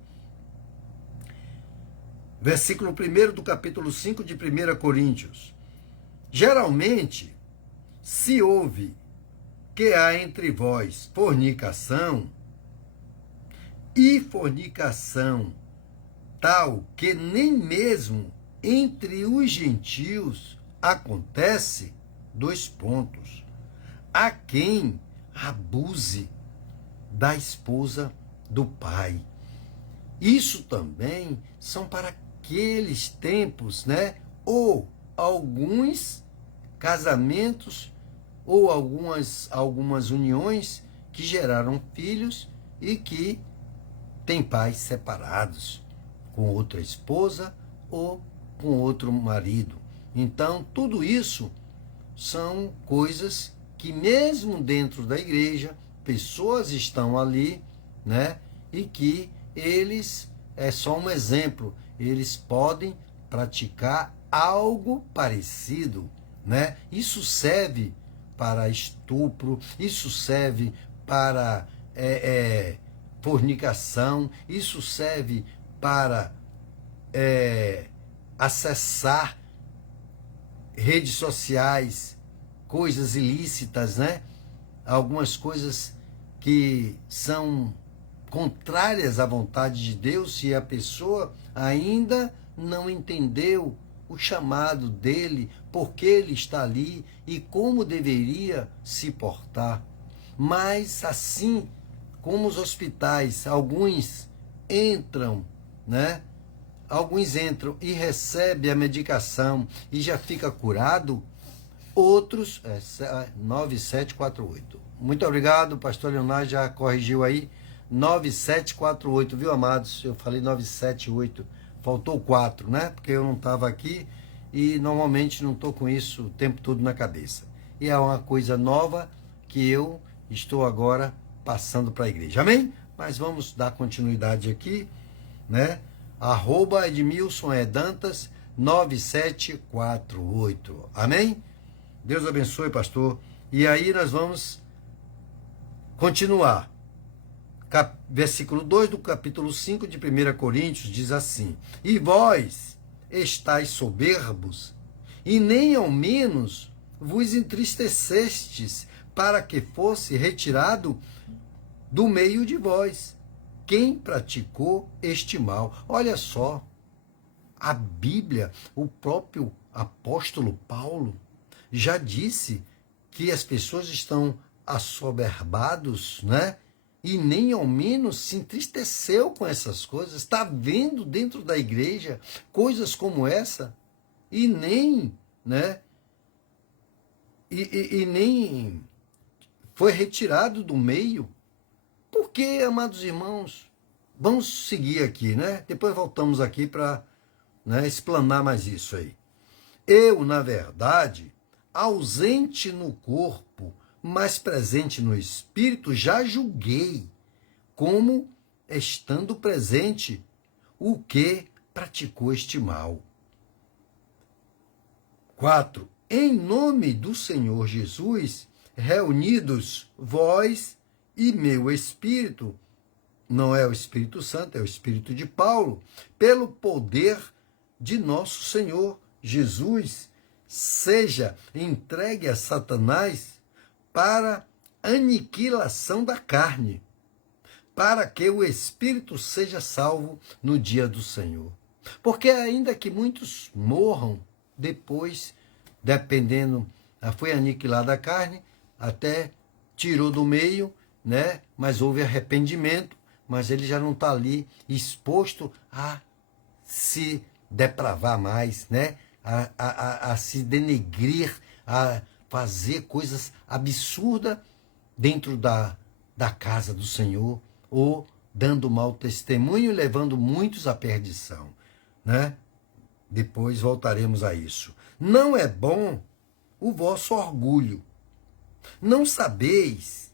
versículo 1 do capítulo 5 de 1 Coríntios. Geralmente, se ouve que há entre vós fornicação, e fornicação tal que nem mesmo entre os gentios acontece, dois pontos. Há quem abuse da esposa do pai. Isso também são para aqueles tempos, né? Ou alguns casamentos ou algumas uniões que geraram filhos e que têm pais separados com outra esposa ou com outro marido. Então, tudo isso são coisas que mesmo dentro da igreja, pessoas estão ali, né? E que eles, é só um exemplo, eles podem praticar algo parecido, né? Isso serve para estupro, isso serve para fornicação, isso serve para acessar redes sociais, coisas ilícitas, né? Algumas coisas que são contrárias à vontade de Deus, se a pessoa ainda não entendeu o chamado dele, por que ele está ali e como deveria se portar. Mas assim como os hospitais, alguns entram, né? Alguns entram e recebem a medicação e já fica curado, outros, 9748. Muito obrigado, pastor Leonardo já corrigiu aí, 9748, viu, amados? Eu falei 978, faltou 4, né? Porque eu não estava aqui e normalmente não estou com isso o tempo todo na cabeça. E é uma coisa nova que eu estou agora passando para a igreja, amém? Mas vamos dar continuidade aqui, né? @Edmilson Dantas 9748, amém? Deus abençoe, pastor. E aí nós vamos continuar. Versículo 2 do capítulo 5 de 1 Coríntios diz assim: E vós estáis soberbos, e nem ao menos vos entristecestes, para que fosse retirado do meio de vós quem praticou este mal. Olha só, a Bíblia, o próprio apóstolo Paulo já disse que as pessoas estão assoberbados, né? E nem ao menos se entristeceu com essas coisas. Está vendo dentro da igreja coisas como essa e nem, né? E nem foi retirado do meio. Por que, amados irmãos? Vamos seguir aqui, né? Depois voltamos aqui para, né, explanar mais isso aí. Eu, na verdade, ausente no corpo, mas presente no espírito, já julguei, como estando presente, o que praticou este mal. 4. Em nome do Senhor Jesus, reunidos vós e meu espírito, não é o Espírito Santo, é o Espírito de Paulo, pelo poder de nosso Senhor Jesus, seja entregue a Satanás para aniquilação da carne, para que o espírito seja salvo no dia do Senhor. Porque ainda que muitos morram depois, dependendo, foi aniquilada a carne, até tirou do meio, né? Mas houve arrependimento, mas ele já não está ali exposto a se depravar mais, né? A se denegrir, a fazer coisas absurdas dentro da casa do Senhor, ou dando mau testemunho e levando muitos à perdição, né? Depois voltaremos a isso. Não é bom o vosso orgulho. Não sabeis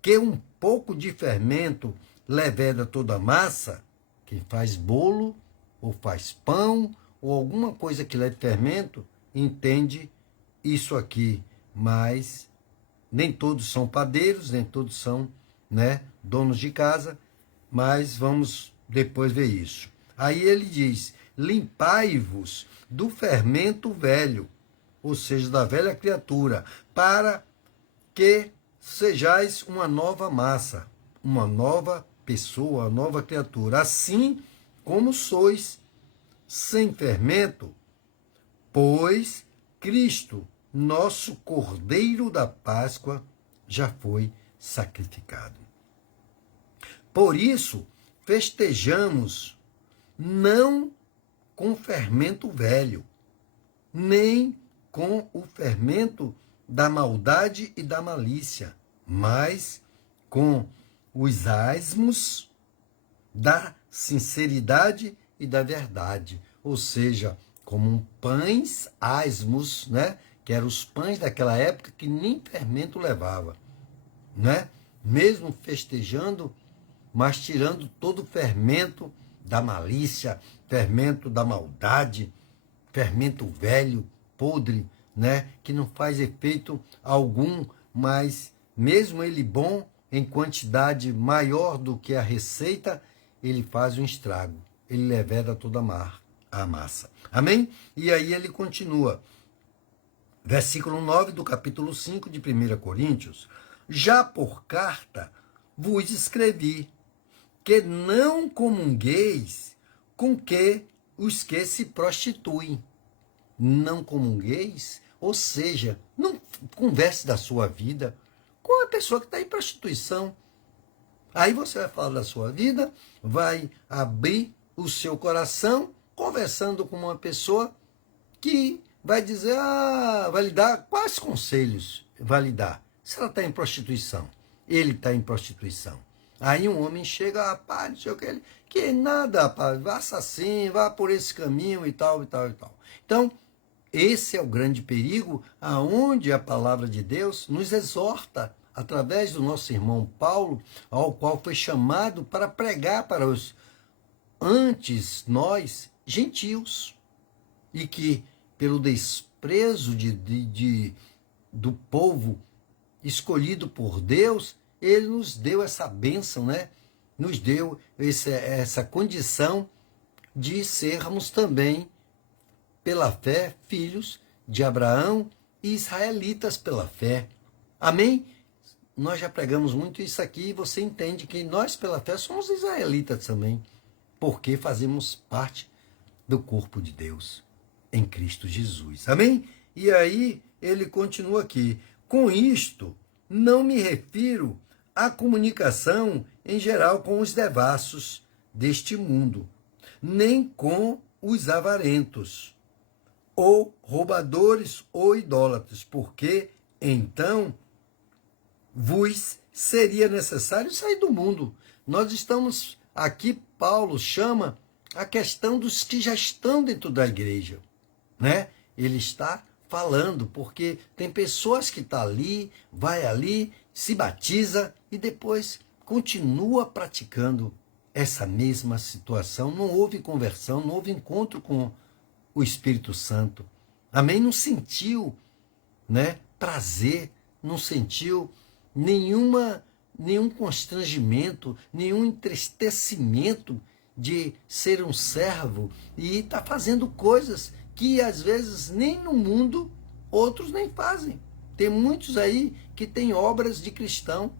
que um pouco de fermento leveda toda a massa? Quem faz bolo ou faz pão, ou alguma coisa que leve fermento, entende isso aqui. Mas nem todos são padeiros, nem todos são, né, donos de casa, mas vamos depois ver isso. Aí ele diz: limpai-vos do fermento velho, ou seja, da velha criatura, para que sejais uma nova massa, uma nova pessoa, uma nova criatura, assim como sois, sem fermento, pois Cristo, nosso Cordeiro da Páscoa, já foi sacrificado. Por isso, festejamos não com fermento velho, nem com o fermento da maldade e da malícia, mas com os asmos da sinceridade e da verdade, ou seja, como pães asmos, né? Que eram os pães daquela época que nem fermento levava, né? Mesmo festejando, mas tirando todo o fermento da malícia, fermento da maldade, fermento velho, podre, né? Que não faz efeito algum, mas mesmo ele bom, em quantidade maior do que a receita, ele faz um estrago, ele leveda toda a massa. Amém? E aí ele continua. Versículo 9 do capítulo 5 de 1 Coríntios. Já por carta vos escrevi, que não comungueis com que os que se prostituem. Não comungueis, ou seja, não converse da sua vida com a pessoa que está em prostituição. Aí você vai falar da sua vida, vai abrir o seu coração, conversando com uma pessoa que vai dizer, vai lhe dar quais conselhos vai lhe dar? Se ela está em prostituição, ele está em prostituição. Aí um homem chega, rapaz, não sei o que, que nada, rapaz, faça assim, vá por esse caminho e tal, e tal, e tal. Então, esse é o grande perigo, aonde a palavra de Deus nos exorta, através do nosso irmão Paulo, ao qual foi chamado para pregar para os, antes nós, gentios, e que, pelo desprezo do povo escolhido por Deus, ele nos deu essa bênção, né? Nos deu essa condição de sermos também, pela fé, filhos de Abraão e israelitas pela fé. Amém? Nós já pregamos muito isso aqui e você entende que nós, pela fé, somos israelitas também, porque fazemos parte do corpo de Deus em Cristo Jesus. Amém? E aí ele continua aqui. Com isto, não me refiro à comunicação em geral com os devassos deste mundo, nem com os avarentos, ou roubadores ou idólatras, porque então vos seria necessário sair do mundo. Nós estamos aqui, Paulo chama a questão dos que já estão dentro da igreja, né? Ele está falando, porque tem pessoas que estão ali, vai ali, se batiza e depois continua praticando essa mesma situação. Não houve conversão, não houve encontro com o Espírito Santo. Amém? Não sentiu, né, prazer, não sentiu nenhum constrangimento, nenhum entristecimento de ser um servo e está fazendo coisas que às vezes nem no mundo outros nem fazem. Tem muitos aí que têm obras de cristão,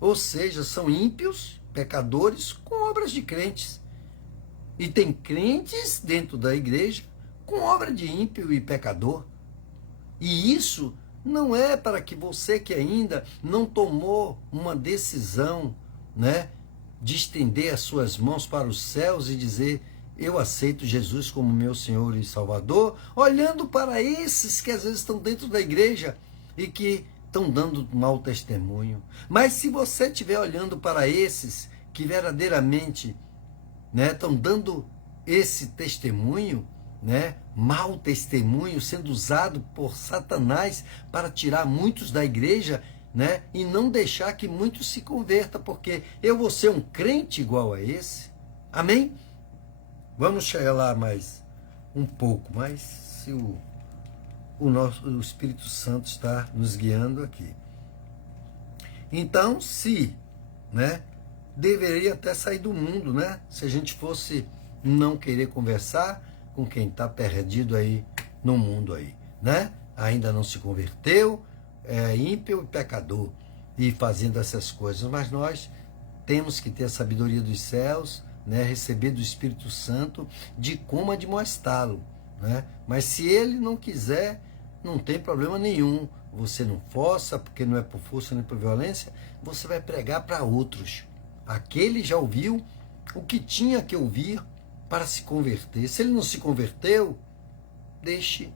ou seja, são ímpios, pecadores com obras de crentes. E tem crentes dentro da igreja com obra de ímpio e pecador. E isso não é para que você que ainda não tomou uma decisão, né, de estender as suas mãos para os céus e dizer, eu aceito Jesus como meu Senhor e Salvador, olhando para esses que às vezes estão dentro da igreja e que estão dando mau testemunho. Mas se você estiver olhando para esses que verdadeiramente, né, estão dando esse testemunho, né, mau testemunho, sendo usado por Satanás para tirar muitos da igreja, né, e não deixar que muitos se convertam, porque eu vou ser um crente igual a esse. Amém? Vamos chegar lá mais um pouco, mas se o Espírito Santo está nos guiando aqui. Então, se, né, deveria até sair do mundo, né? Se a gente fosse não querer conversar com quem está perdido aí no mundo aí, né? Ainda não se converteu, é ímpio e pecador e fazendo essas coisas, mas nós temos que ter a sabedoria dos céus, né? Receber do Espírito Santo de como admoestá-lo, né? Mas se ele não quiser, não tem problema nenhum. Você não força, porque não é por força nem por violência, você vai pregar para outros. Aquele já ouviu o que tinha que ouvir para se converter. Se ele não se converteu, deixe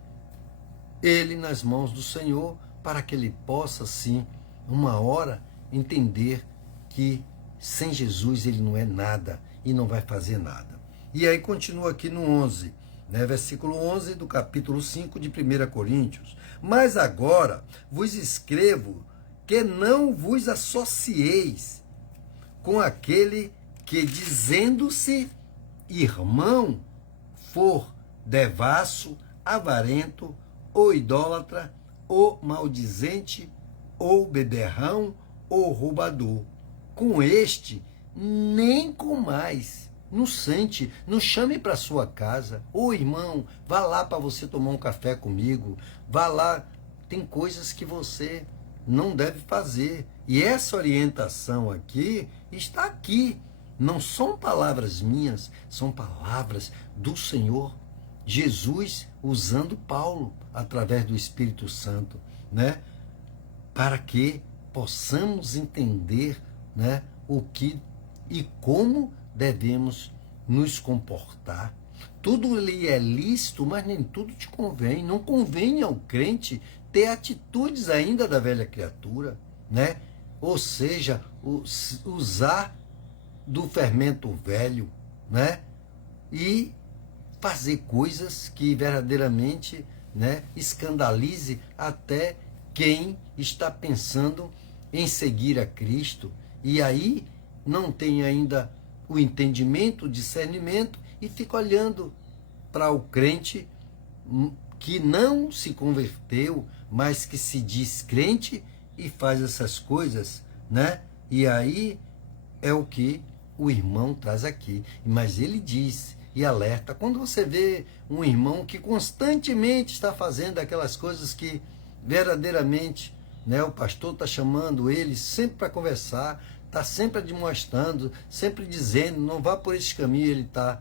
ele nas mãos do Senhor, para que ele possa, sim, uma hora, entender que sem Jesus ele não é nada e não vai fazer nada. E aí continua aqui no 11, né, versículo 11 do capítulo 5 de 1 Coríntios. Mas agora vos escrevo que não vos associeis com aquele que, dizendo-se irmão, for devasso, avarento, ou idólatra, ou maldizente, ou beberrão, ou roubador. Com este, nem com mais. Não sente, não chame para sua casa. Ô irmão, vá lá para você tomar um café comigo. Vá lá. Tem coisas que você não deve fazer. E essa orientação aqui está aqui. Não são palavras minhas, são palavras do Senhor Jesus usando Paulo através do Espírito Santo, né? Para que possamos entender, né, o que e como devemos nos comportar. Tudo lhe é lícito, mas nem tudo te convém. Não convém ao crente ter atitudes ainda da velha criatura, né? Ou seja, usar do fermento velho, né? E fazer coisas que verdadeiramente, né, escandalize até quem está pensando em seguir a Cristo. E aí não tem ainda o entendimento, o discernimento, e fica olhando para o crente que não se converteu, mas que se diz crente e faz essas coisas, né? E aí é o que o irmão traz aqui. Mas ele diz e alerta, quando você vê um irmão que constantemente está fazendo aquelas coisas que verdadeiramente, né, o pastor está chamando ele sempre para conversar, está sempre admoestando, sempre dizendo, não vá por esse caminho, ele está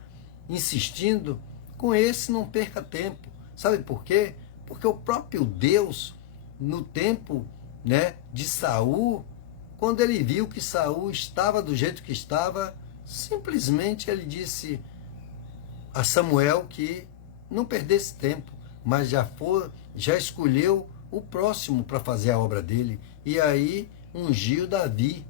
insistindo, com esse não perca tempo. Sabe por quê? Porque o próprio Deus, no tempo, né, de Saul, quando ele viu que Saul estava do jeito que estava, simplesmente ele disse a Samuel que não perdesse tempo, mas já escolheu o próximo para fazer a obra dele. E aí ungiu Davi.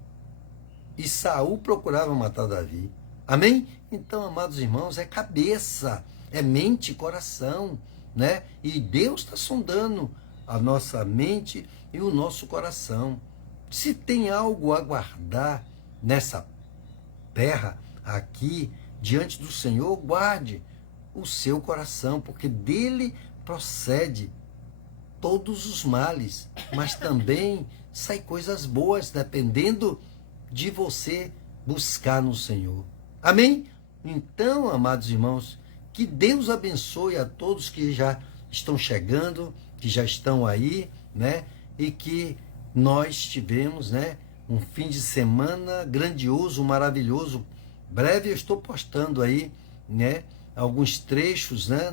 E Saul procurava matar Davi. Amém? Então, amados irmãos, é cabeça, é mente e coração, né? E Deus está sondando a nossa mente e o nosso coração. Se tem algo a guardar nessa terra, aqui, diante do Senhor, guarde o seu coração, porque dele procede todos os males, mas também sai coisas boas, dependendo de você buscar no Senhor. Amém? Então, amados irmãos, que Deus abençoe a todos que já estão chegando, que já estão aí, né? E que nós tivemos, né, um fim de semana grandioso, maravilhoso. Breve eu estou postando aí, né, alguns trechos, né,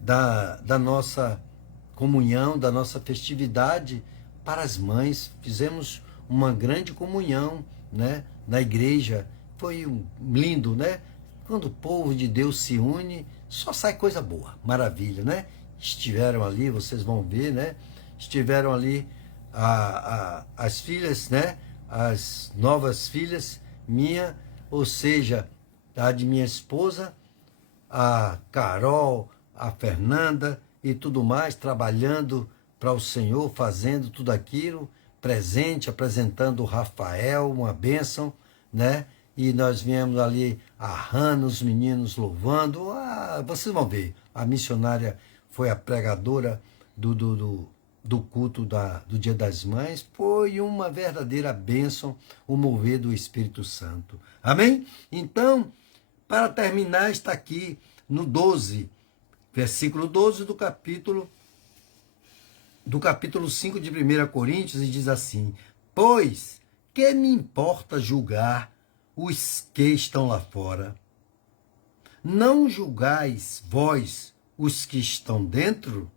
da nossa comunhão, da nossa festividade para as mães. Fizemos uma grande comunhão, né, na igreja. Foi lindo, né? Quando o povo de Deus se une, só sai coisa boa, maravilha, né? Estiveram ali, vocês vão ver, né? Estiveram ali as filhas, né? As novas filhas minha, ou seja, a de minha esposa, a Carol, a Fernanda e tudo mais, trabalhando para o Senhor, fazendo tudo aquilo, presente, apresentando o Rafael, uma bênção, né? e nós viemos ali arrando os meninos, louvando. Vocês vão ver, a missionária foi a pregadora do culto do Dia das Mães. Foi uma verdadeira bênção o mover do Espírito Santo. Amém? Então, para terminar, está aqui no 12, versículo 12 do capítulo 5 de 1 Coríntios, e diz assim: pois, que me importa julgar os que estão lá fora? Não julgais vós os que estão dentro?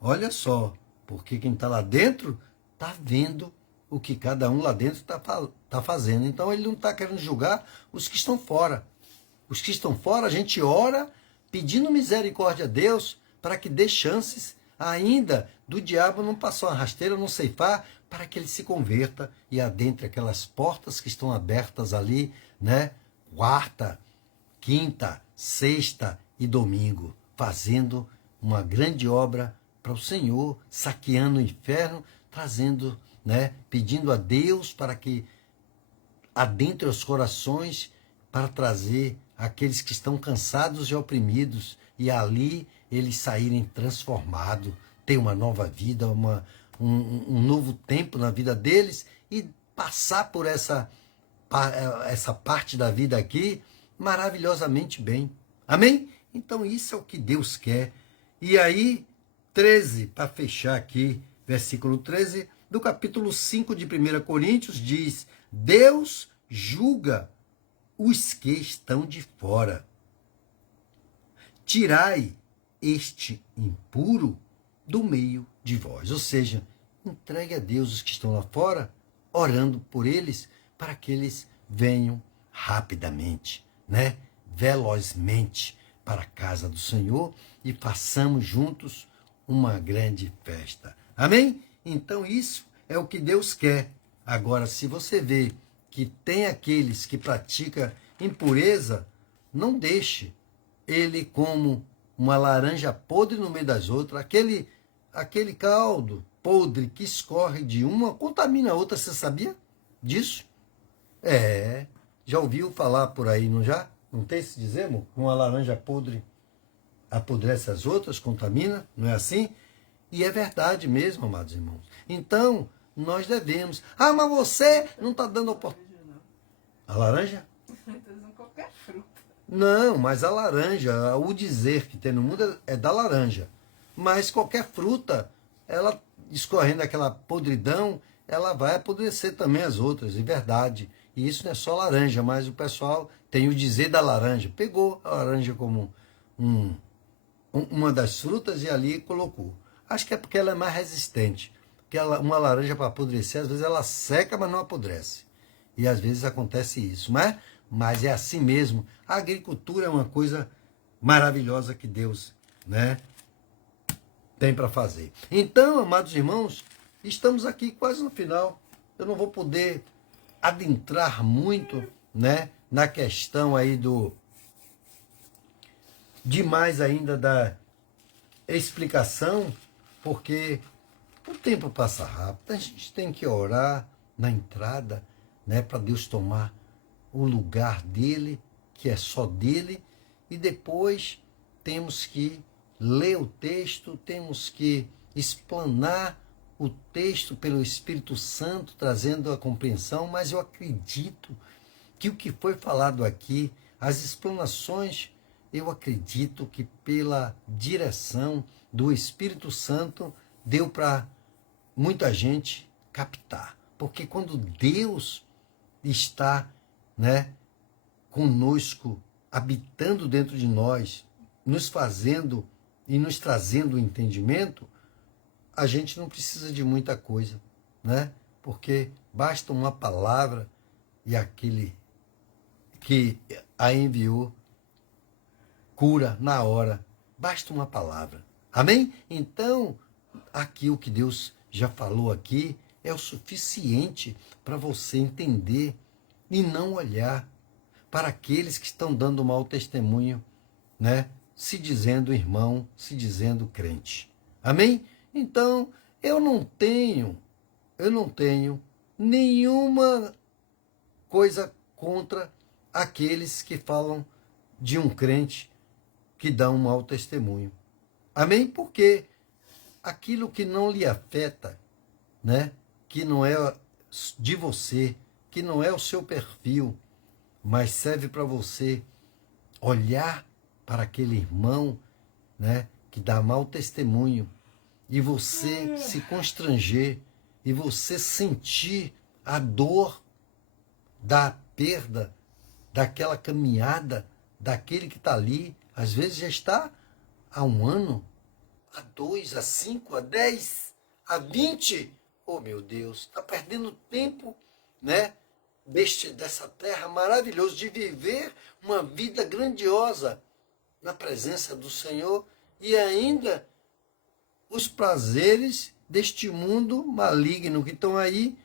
Olha só, porque quem está lá dentro está vendo o que cada um lá dentro está fazendo. Então ele não está querendo julgar os que estão fora. Os que estão fora, a gente ora pedindo misericórdia a Deus para que dê chances ainda do diabo não passar uma rasteira, não ceifar, para que ele se converta e adentre aquelas portas que estão abertas ali, né? Quarta, quinta, sexta e domingo, fazendo uma grande obra para o Senhor, saqueando o inferno, trazendo, né? Pedindo a Deus para que adentre os corações, para trazer aqueles que estão cansados e oprimidos, e ali eles saírem transformados, ter uma nova vida, um novo tempo na vida deles, e passar por essa parte da vida aqui maravilhosamente bem. Amém? Então isso é o que Deus quer. E aí, 13, para fechar aqui, versículo 13 do capítulo 5 de 1 Coríntios, diz: Deus julga os que estão de fora. Tirai este impuro do meio de vós. Ou seja, entregue a Deus os que estão lá fora, orando por eles, para que eles venham rapidamente, né? Velozmente para a casa do Senhor e façamos juntos uma grande festa. Amém? Então isso é o que Deus quer. Agora, se você vê que tem aqueles que praticam impureza, não deixe ele como uma laranja podre no meio das outras. Aquele caldo podre que escorre de uma, contamina a outra. Você sabia disso? Já ouviu falar por aí, não já? Não tem esse dizemos? Uma laranja podre apodrece as outras, contamina, não é assim? E é verdade mesmo, amados irmãos. Então, nós devemos. Mas você não está dando oportunidade. A laranja? Estou usando qualquer fruta. Não, mas a laranja, o dizer que tem no mundo é da laranja. Mas qualquer fruta, ela escorrendo aquela podridão, ela vai apodrecer também as outras, de verdade. E isso não é só laranja, mas o pessoal tem o dizer da laranja. Pegou a laranja como uma das frutas e ali colocou. Acho que é porque ela é mais resistente. Porque uma laranja para apodrecer, às vezes ela seca, mas não apodrece. E às vezes acontece isso, mas é assim mesmo. A agricultura é uma coisa maravilhosa que Deus, né, tem para fazer. Então, amados irmãos, estamos aqui quase no final. Eu não vou poder adentrar muito, né, na questão aí demais ainda da explicação, porque o tempo passa rápido. A gente tem que orar na entrada, né, para Deus tomar o lugar dele, que é só dele, e depois temos que ler o texto, temos que explanar o texto pelo Espírito Santo, trazendo a compreensão. Mas eu acredito que o que foi falado aqui, as explanações, eu acredito que pela direção do Espírito Santo deu para muita gente captar. Porque quando Deus está, né, conosco, habitando dentro de nós, nos fazendo e nos trazendo o entendimento, a gente não precisa de muita coisa, né? Porque basta uma palavra e aquele que a enviou cura na hora. Basta uma palavra. Amém? Então, aqui o que Deus já falou aqui é o suficiente para você entender e não olhar para aqueles que estão dando mau testemunho, né? Se dizendo irmão, se dizendo crente. Amém? Então, eu não tenho nenhuma coisa contra aqueles que falam de um crente que dá um mau testemunho. Amém? Porque aquilo que não lhe afeta, né? Que não é de você, que não é o seu perfil, mas serve para você olhar para aquele irmão, né? Que dá mau testemunho, e você se constranger, e você sentir a dor da perda, daquela caminhada, daquele que está ali, às vezes já está há 1 ano, há 2, há 5, há 10, há 20. Oh, meu Deus, está perdendo tempo, né? Dessa terra maravilhosa, de viver uma vida grandiosa na presença do Senhor, e ainda os prazeres deste mundo maligno que estão aí,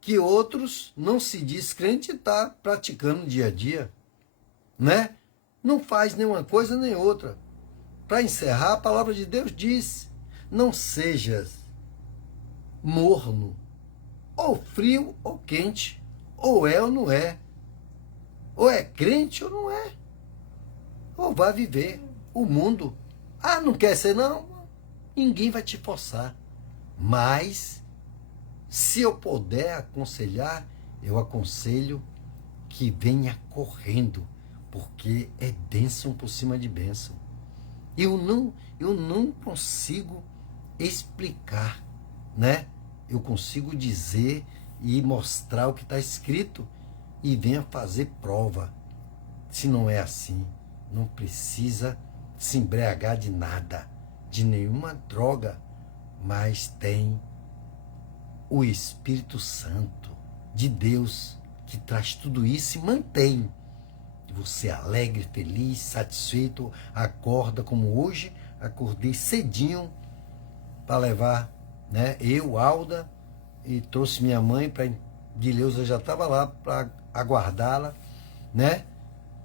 que outros, não se diz crente, está praticando dia a dia, né? Não faz nenhuma coisa nem outra. Para encerrar, a palavra de Deus diz: não sejas morno, ou frio ou quente, ou é ou não é, ou é crente ou não é, ou vai viver o mundo. Ah, não quer ser não? Ninguém vai te forçar. Mas, se eu puder aconselhar, eu aconselho que venha correndo, porque é bênção por cima de bênção. Eu não consigo explicar, né? Eu consigo dizer e mostrar o que está escrito, e venha fazer prova. Se não é assim, não precisa se embriagar de nada, de nenhuma droga, mas tem o Espírito Santo de Deus que traz tudo isso e mantém você alegre, feliz, satisfeito. Acorda como hoje, acordei cedinho para levar, né? Eu, Alda, e trouxe minha mãe, para Guileuza já estava lá para aguardá-la, né?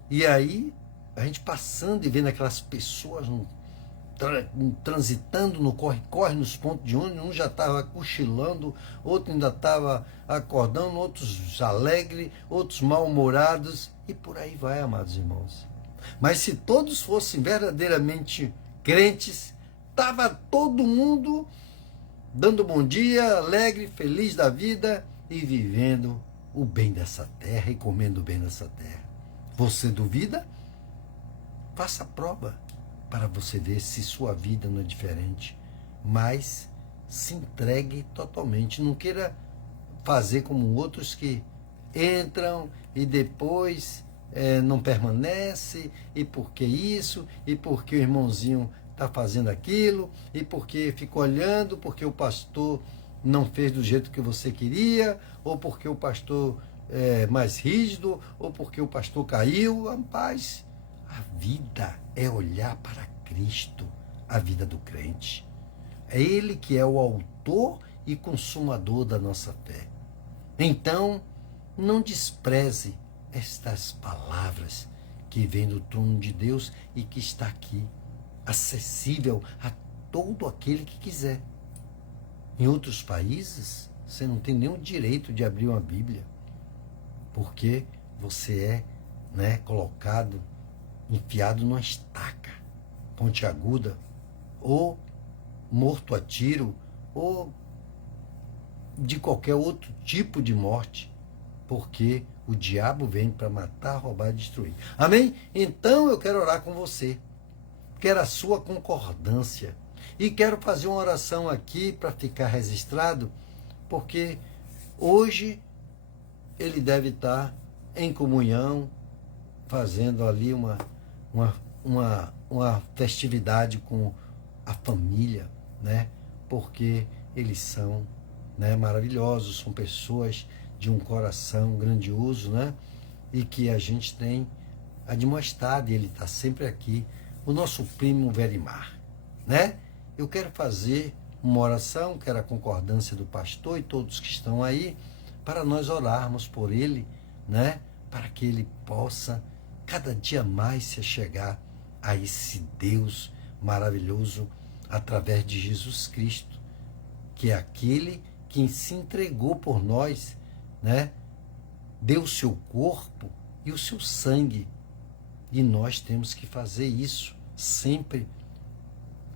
E aí a gente passando e vendo aquelas pessoas transitando no corre-corre, nos pontos de ônibus, um já estava cochilando, outro ainda estava acordando, outros alegres, outros mal-humorados, e por aí vai, amados irmãos. Mas se todos fossem verdadeiramente crentes, estava todo mundo dando bom dia, alegre, feliz da vida e vivendo o bem dessa terra e comendo o bem dessa terra. Você duvida? Faça a prova para você ver se sua vida não é diferente. Mas se entregue totalmente. Não queira fazer como outros que entram e depois não permanece, e porque isso, e porque o irmãozinho está fazendo aquilo, e porque ficou olhando, porque o pastor não fez do jeito que você queria, ou porque o pastor é mais rígido, ou porque o pastor caiu. Rapaz, a vida é olhar para Cristo, a vida do crente. É Ele que é o autor e consumador da nossa fé. Então, não despreze estas palavras que vêm do trono de Deus e que está aqui, acessível a todo aquele que quiser. Em outros países, você não tem nenhum direito de abrir uma Bíblia, porque você é, colocado, enfiado numa estaca pontiaguda, ou morto a tiro, ou de qualquer outro tipo de morte, porque o diabo vem para matar, roubar e destruir. Amém? Então eu quero orar com você, quero a sua concordância, e quero fazer uma oração aqui para ficar registrado, porque hoje ele deve estar em comunhão, fazendo ali uma festividade com a família, né? Porque eles são, né, maravilhosos, são pessoas de um coração grandioso, né? E que a gente tem admoestado, e ele está sempre aqui, o nosso primo Verimar, né? Eu quero fazer uma oração, quero a concordância do pastor e todos que estão aí, para nós orarmos por ele, né? Para que ele possa cada dia mais se achegar a esse Deus maravilhoso através de Jesus Cristo, que é aquele que se entregou por nós, né? deu o seu corpo e o seu sangue. E nós temos que fazer isso sempre,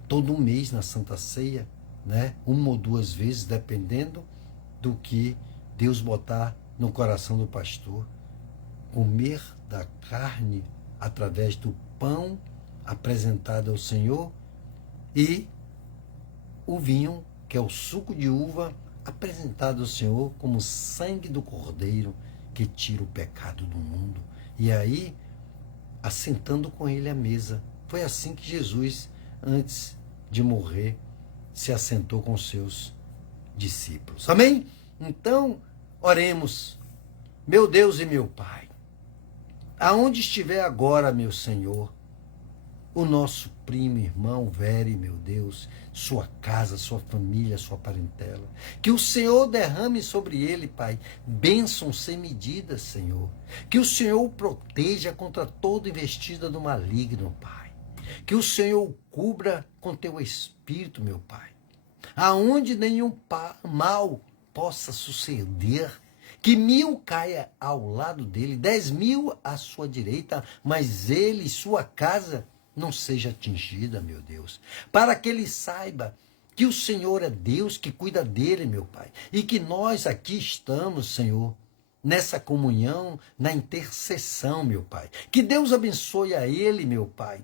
todo mês na Santa Ceia, né? Uma ou duas vezes, dependendo do que Deus botar no coração do pastor. Comer da carne através do pão apresentado ao Senhor e o vinho, que é o suco de uva, apresentado ao Senhor como sangue do Cordeiro que tira o pecado do mundo. E aí, assentando com ele à mesa. Foi assim que Jesus, antes de morrer, se assentou com seus discípulos. Amém? Então, oremos. Meu Deus e meu Pai, aonde estiver agora, meu Senhor, o nosso primo, irmão, Vere, meu Deus, sua casa, sua família, sua parentela, que o Senhor derrame sobre ele, Pai, bênção sem medida, Senhor. Que o Senhor o proteja contra toda investida do maligno, Pai. Que o Senhor o cubra com teu Espírito, meu Pai. Aonde nenhum mal possa suceder, que 1000 caia ao lado dele, 10.000 à sua direita, mas ele e sua casa não seja atingida, meu Deus. Para que ele saiba que o Senhor é Deus que cuida dele, meu Pai. E que nós aqui estamos, Senhor, nessa comunhão, na intercessão, meu Pai. Que Deus abençoe a ele, meu Pai.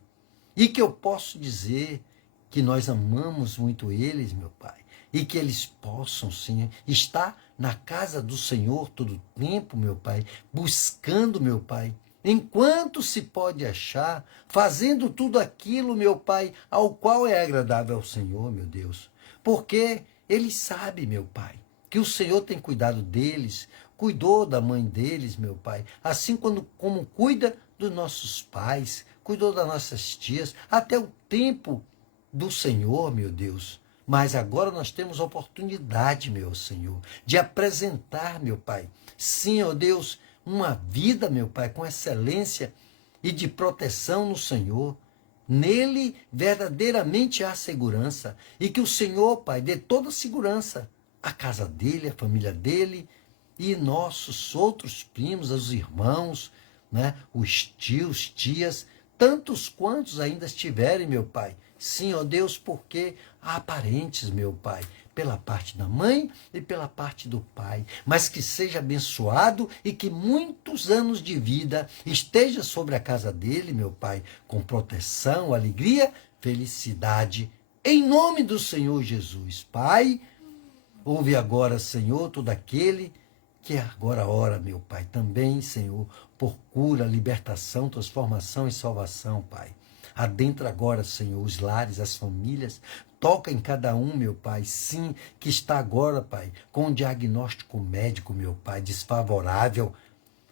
E que eu possa dizer que nós amamos muito eles, meu Pai. E que eles possam, sim, estar na casa do Senhor todo o tempo, meu Pai, buscando, meu Pai, enquanto se pode achar, fazendo tudo aquilo, meu Pai, ao qual é agradável ao Senhor, meu Deus. Porque ele sabe, meu Pai, que o Senhor tem cuidado deles, cuidou da mãe deles, meu Pai, assim como cuida dos nossos pais, cuidou das nossas tias, até o tempo do Senhor, meu Deus. Mas agora nós temos oportunidade, meu Senhor, de apresentar, meu Pai, sim, ó Deus, uma vida, meu Pai, com excelência e de proteção no Senhor. Nele verdadeiramente há segurança. E que o Senhor, Pai, dê toda a segurança à casa dele, à família dele e nossos outros primos, os irmãos, né, os tios, tias, tantos quantos ainda estiverem, meu Pai. Sim, ó Deus, porque há parentes, meu Pai, pela parte da mãe e pela parte do pai, mas que seja abençoado e que muitos anos de vida esteja sobre a casa dele, meu Pai, com proteção, alegria, felicidade, em nome do Senhor Jesus. Pai, ouve agora, Senhor, todo aquele que agora ora, meu Pai, também, Senhor, por cura, libertação, transformação e salvação, Pai. Adentra agora, Senhor, os lares, as famílias. Toca em cada um, meu Pai, sim, que está agora, Pai, com um diagnóstico médico, meu Pai, desfavorável.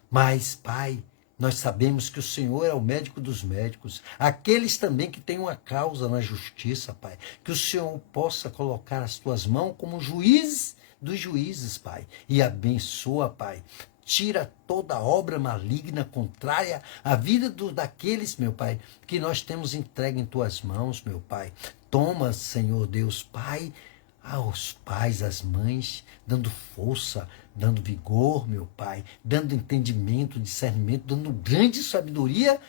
Mas, Pai, nós sabemos que o Senhor é o médico dos médicos. Aqueles também que têm uma causa na justiça, Pai. Que o Senhor possa colocar as tuas mãos como juiz dos juízes, Pai. E abençoa, Pai. Tira toda obra maligna, contrária à vida daqueles, meu Pai, que nós temos entregue em tuas mãos, meu Pai. Toma, Senhor Deus, Pai, aos pais, às mães, dando força, dando vigor, meu Pai, dando entendimento, discernimento, dando grande sabedoria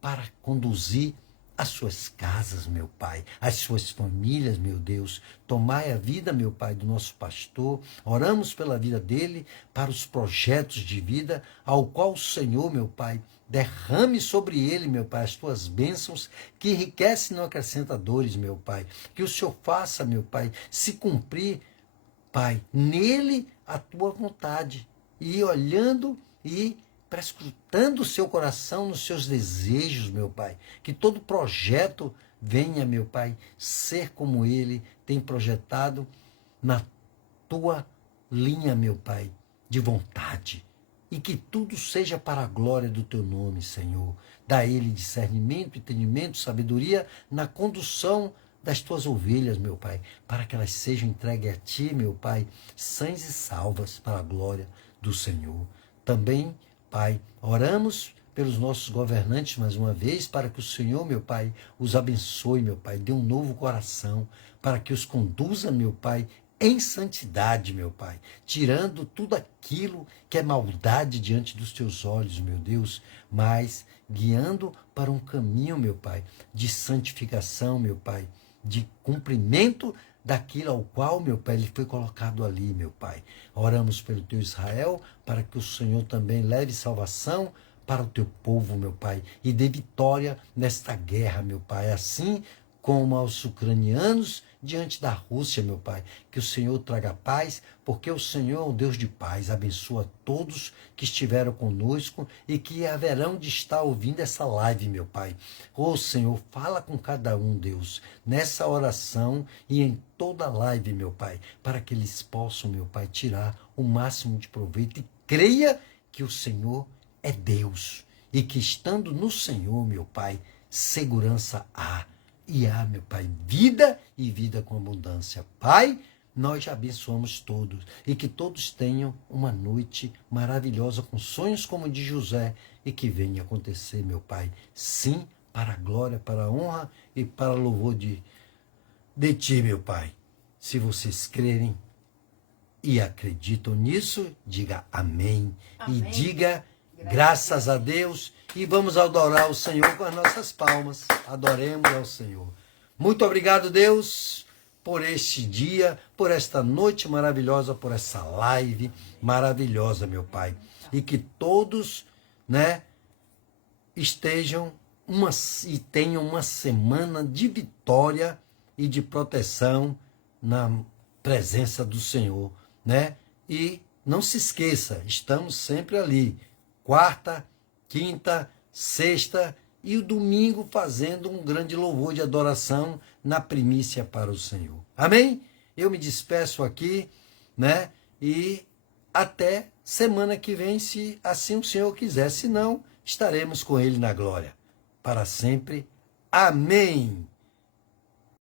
para conduzir as suas casas, meu Pai, as suas famílias, meu Deus. Tomai a vida, meu Pai, do nosso pastor. Oramos pela vida dele, para os projetos de vida, ao qual o Senhor, meu Pai, derrame sobre ele, meu Pai, as tuas bênçãos, que enriquece e não acrescenta dores, meu Pai. Que o Senhor faça, meu Pai, se cumprir, Pai, nele a tua vontade. E olhando e prescrutando o seu coração nos seus desejos, meu Pai. Que todo projeto venha, meu Pai, ser como ele tem projetado na tua linha, meu Pai, de vontade. E que tudo seja para a glória do teu nome, Senhor. Dá a ele discernimento, entendimento, sabedoria na condução das tuas ovelhas, meu Pai, para que elas sejam entregues a ti, meu Pai, sãs e salvas para a glória do Senhor. Também, Pai, oramos pelos nossos governantes mais uma vez, para que o Senhor, meu Pai, os abençoe, meu Pai, dê um novo coração, para que os conduza, meu Pai, em santidade, meu Pai, tirando tudo aquilo que é maldade diante dos teus olhos, meu Deus, mas guiando para um caminho, meu Pai, de santificação, meu Pai, de cumprimento daquilo ao qual, meu Pai, ele foi colocado ali, meu Pai. Oramos pelo teu Israel, para que o Senhor também leve salvação para o teu povo, meu Pai, e dê vitória nesta guerra, meu Pai, assim como aos ucranianos diante da Rússia, meu Pai. Que o Senhor traga paz, porque o Senhor é o Deus de paz. Abençoa todos que estiveram conosco e que haverão de estar ouvindo essa live, meu Pai. Ô Senhor, fala com cada um, Deus, nessa oração e em toda a live, meu Pai, para que eles possam, meu Pai, tirar o máximo de proveito e creia que o Senhor é Deus e que estando no Senhor, meu Pai, segurança há. E há, meu Pai, vida e vida com abundância. Pai, nós abençoamos todos e que todos tenham uma noite maravilhosa com sonhos como o de José e que venha acontecer, meu Pai, sim, para a glória, para a honra e para o louvor de ti, meu Pai. Se vocês crerem e acreditam nisso, diga amém. Amém. E diga graças a Deus. E vamos adorar o Senhor com as nossas palmas. Adoremos ao Senhor. Muito obrigado, Deus, por este dia, por esta noite maravilhosa, por essa live maravilhosa, meu Pai. E que todos, estejam e tenham uma semana de vitória e de proteção na presença do Senhor, E não se esqueça, estamos sempre ali, quarta, quinta, sexta e o domingo fazendo um grande louvor de adoração na primícia para o Senhor. Amém? Eu me despeço aqui, E até semana que vem, se assim o Senhor quiser. Se não, estaremos com Ele na glória. Para sempre. Amém.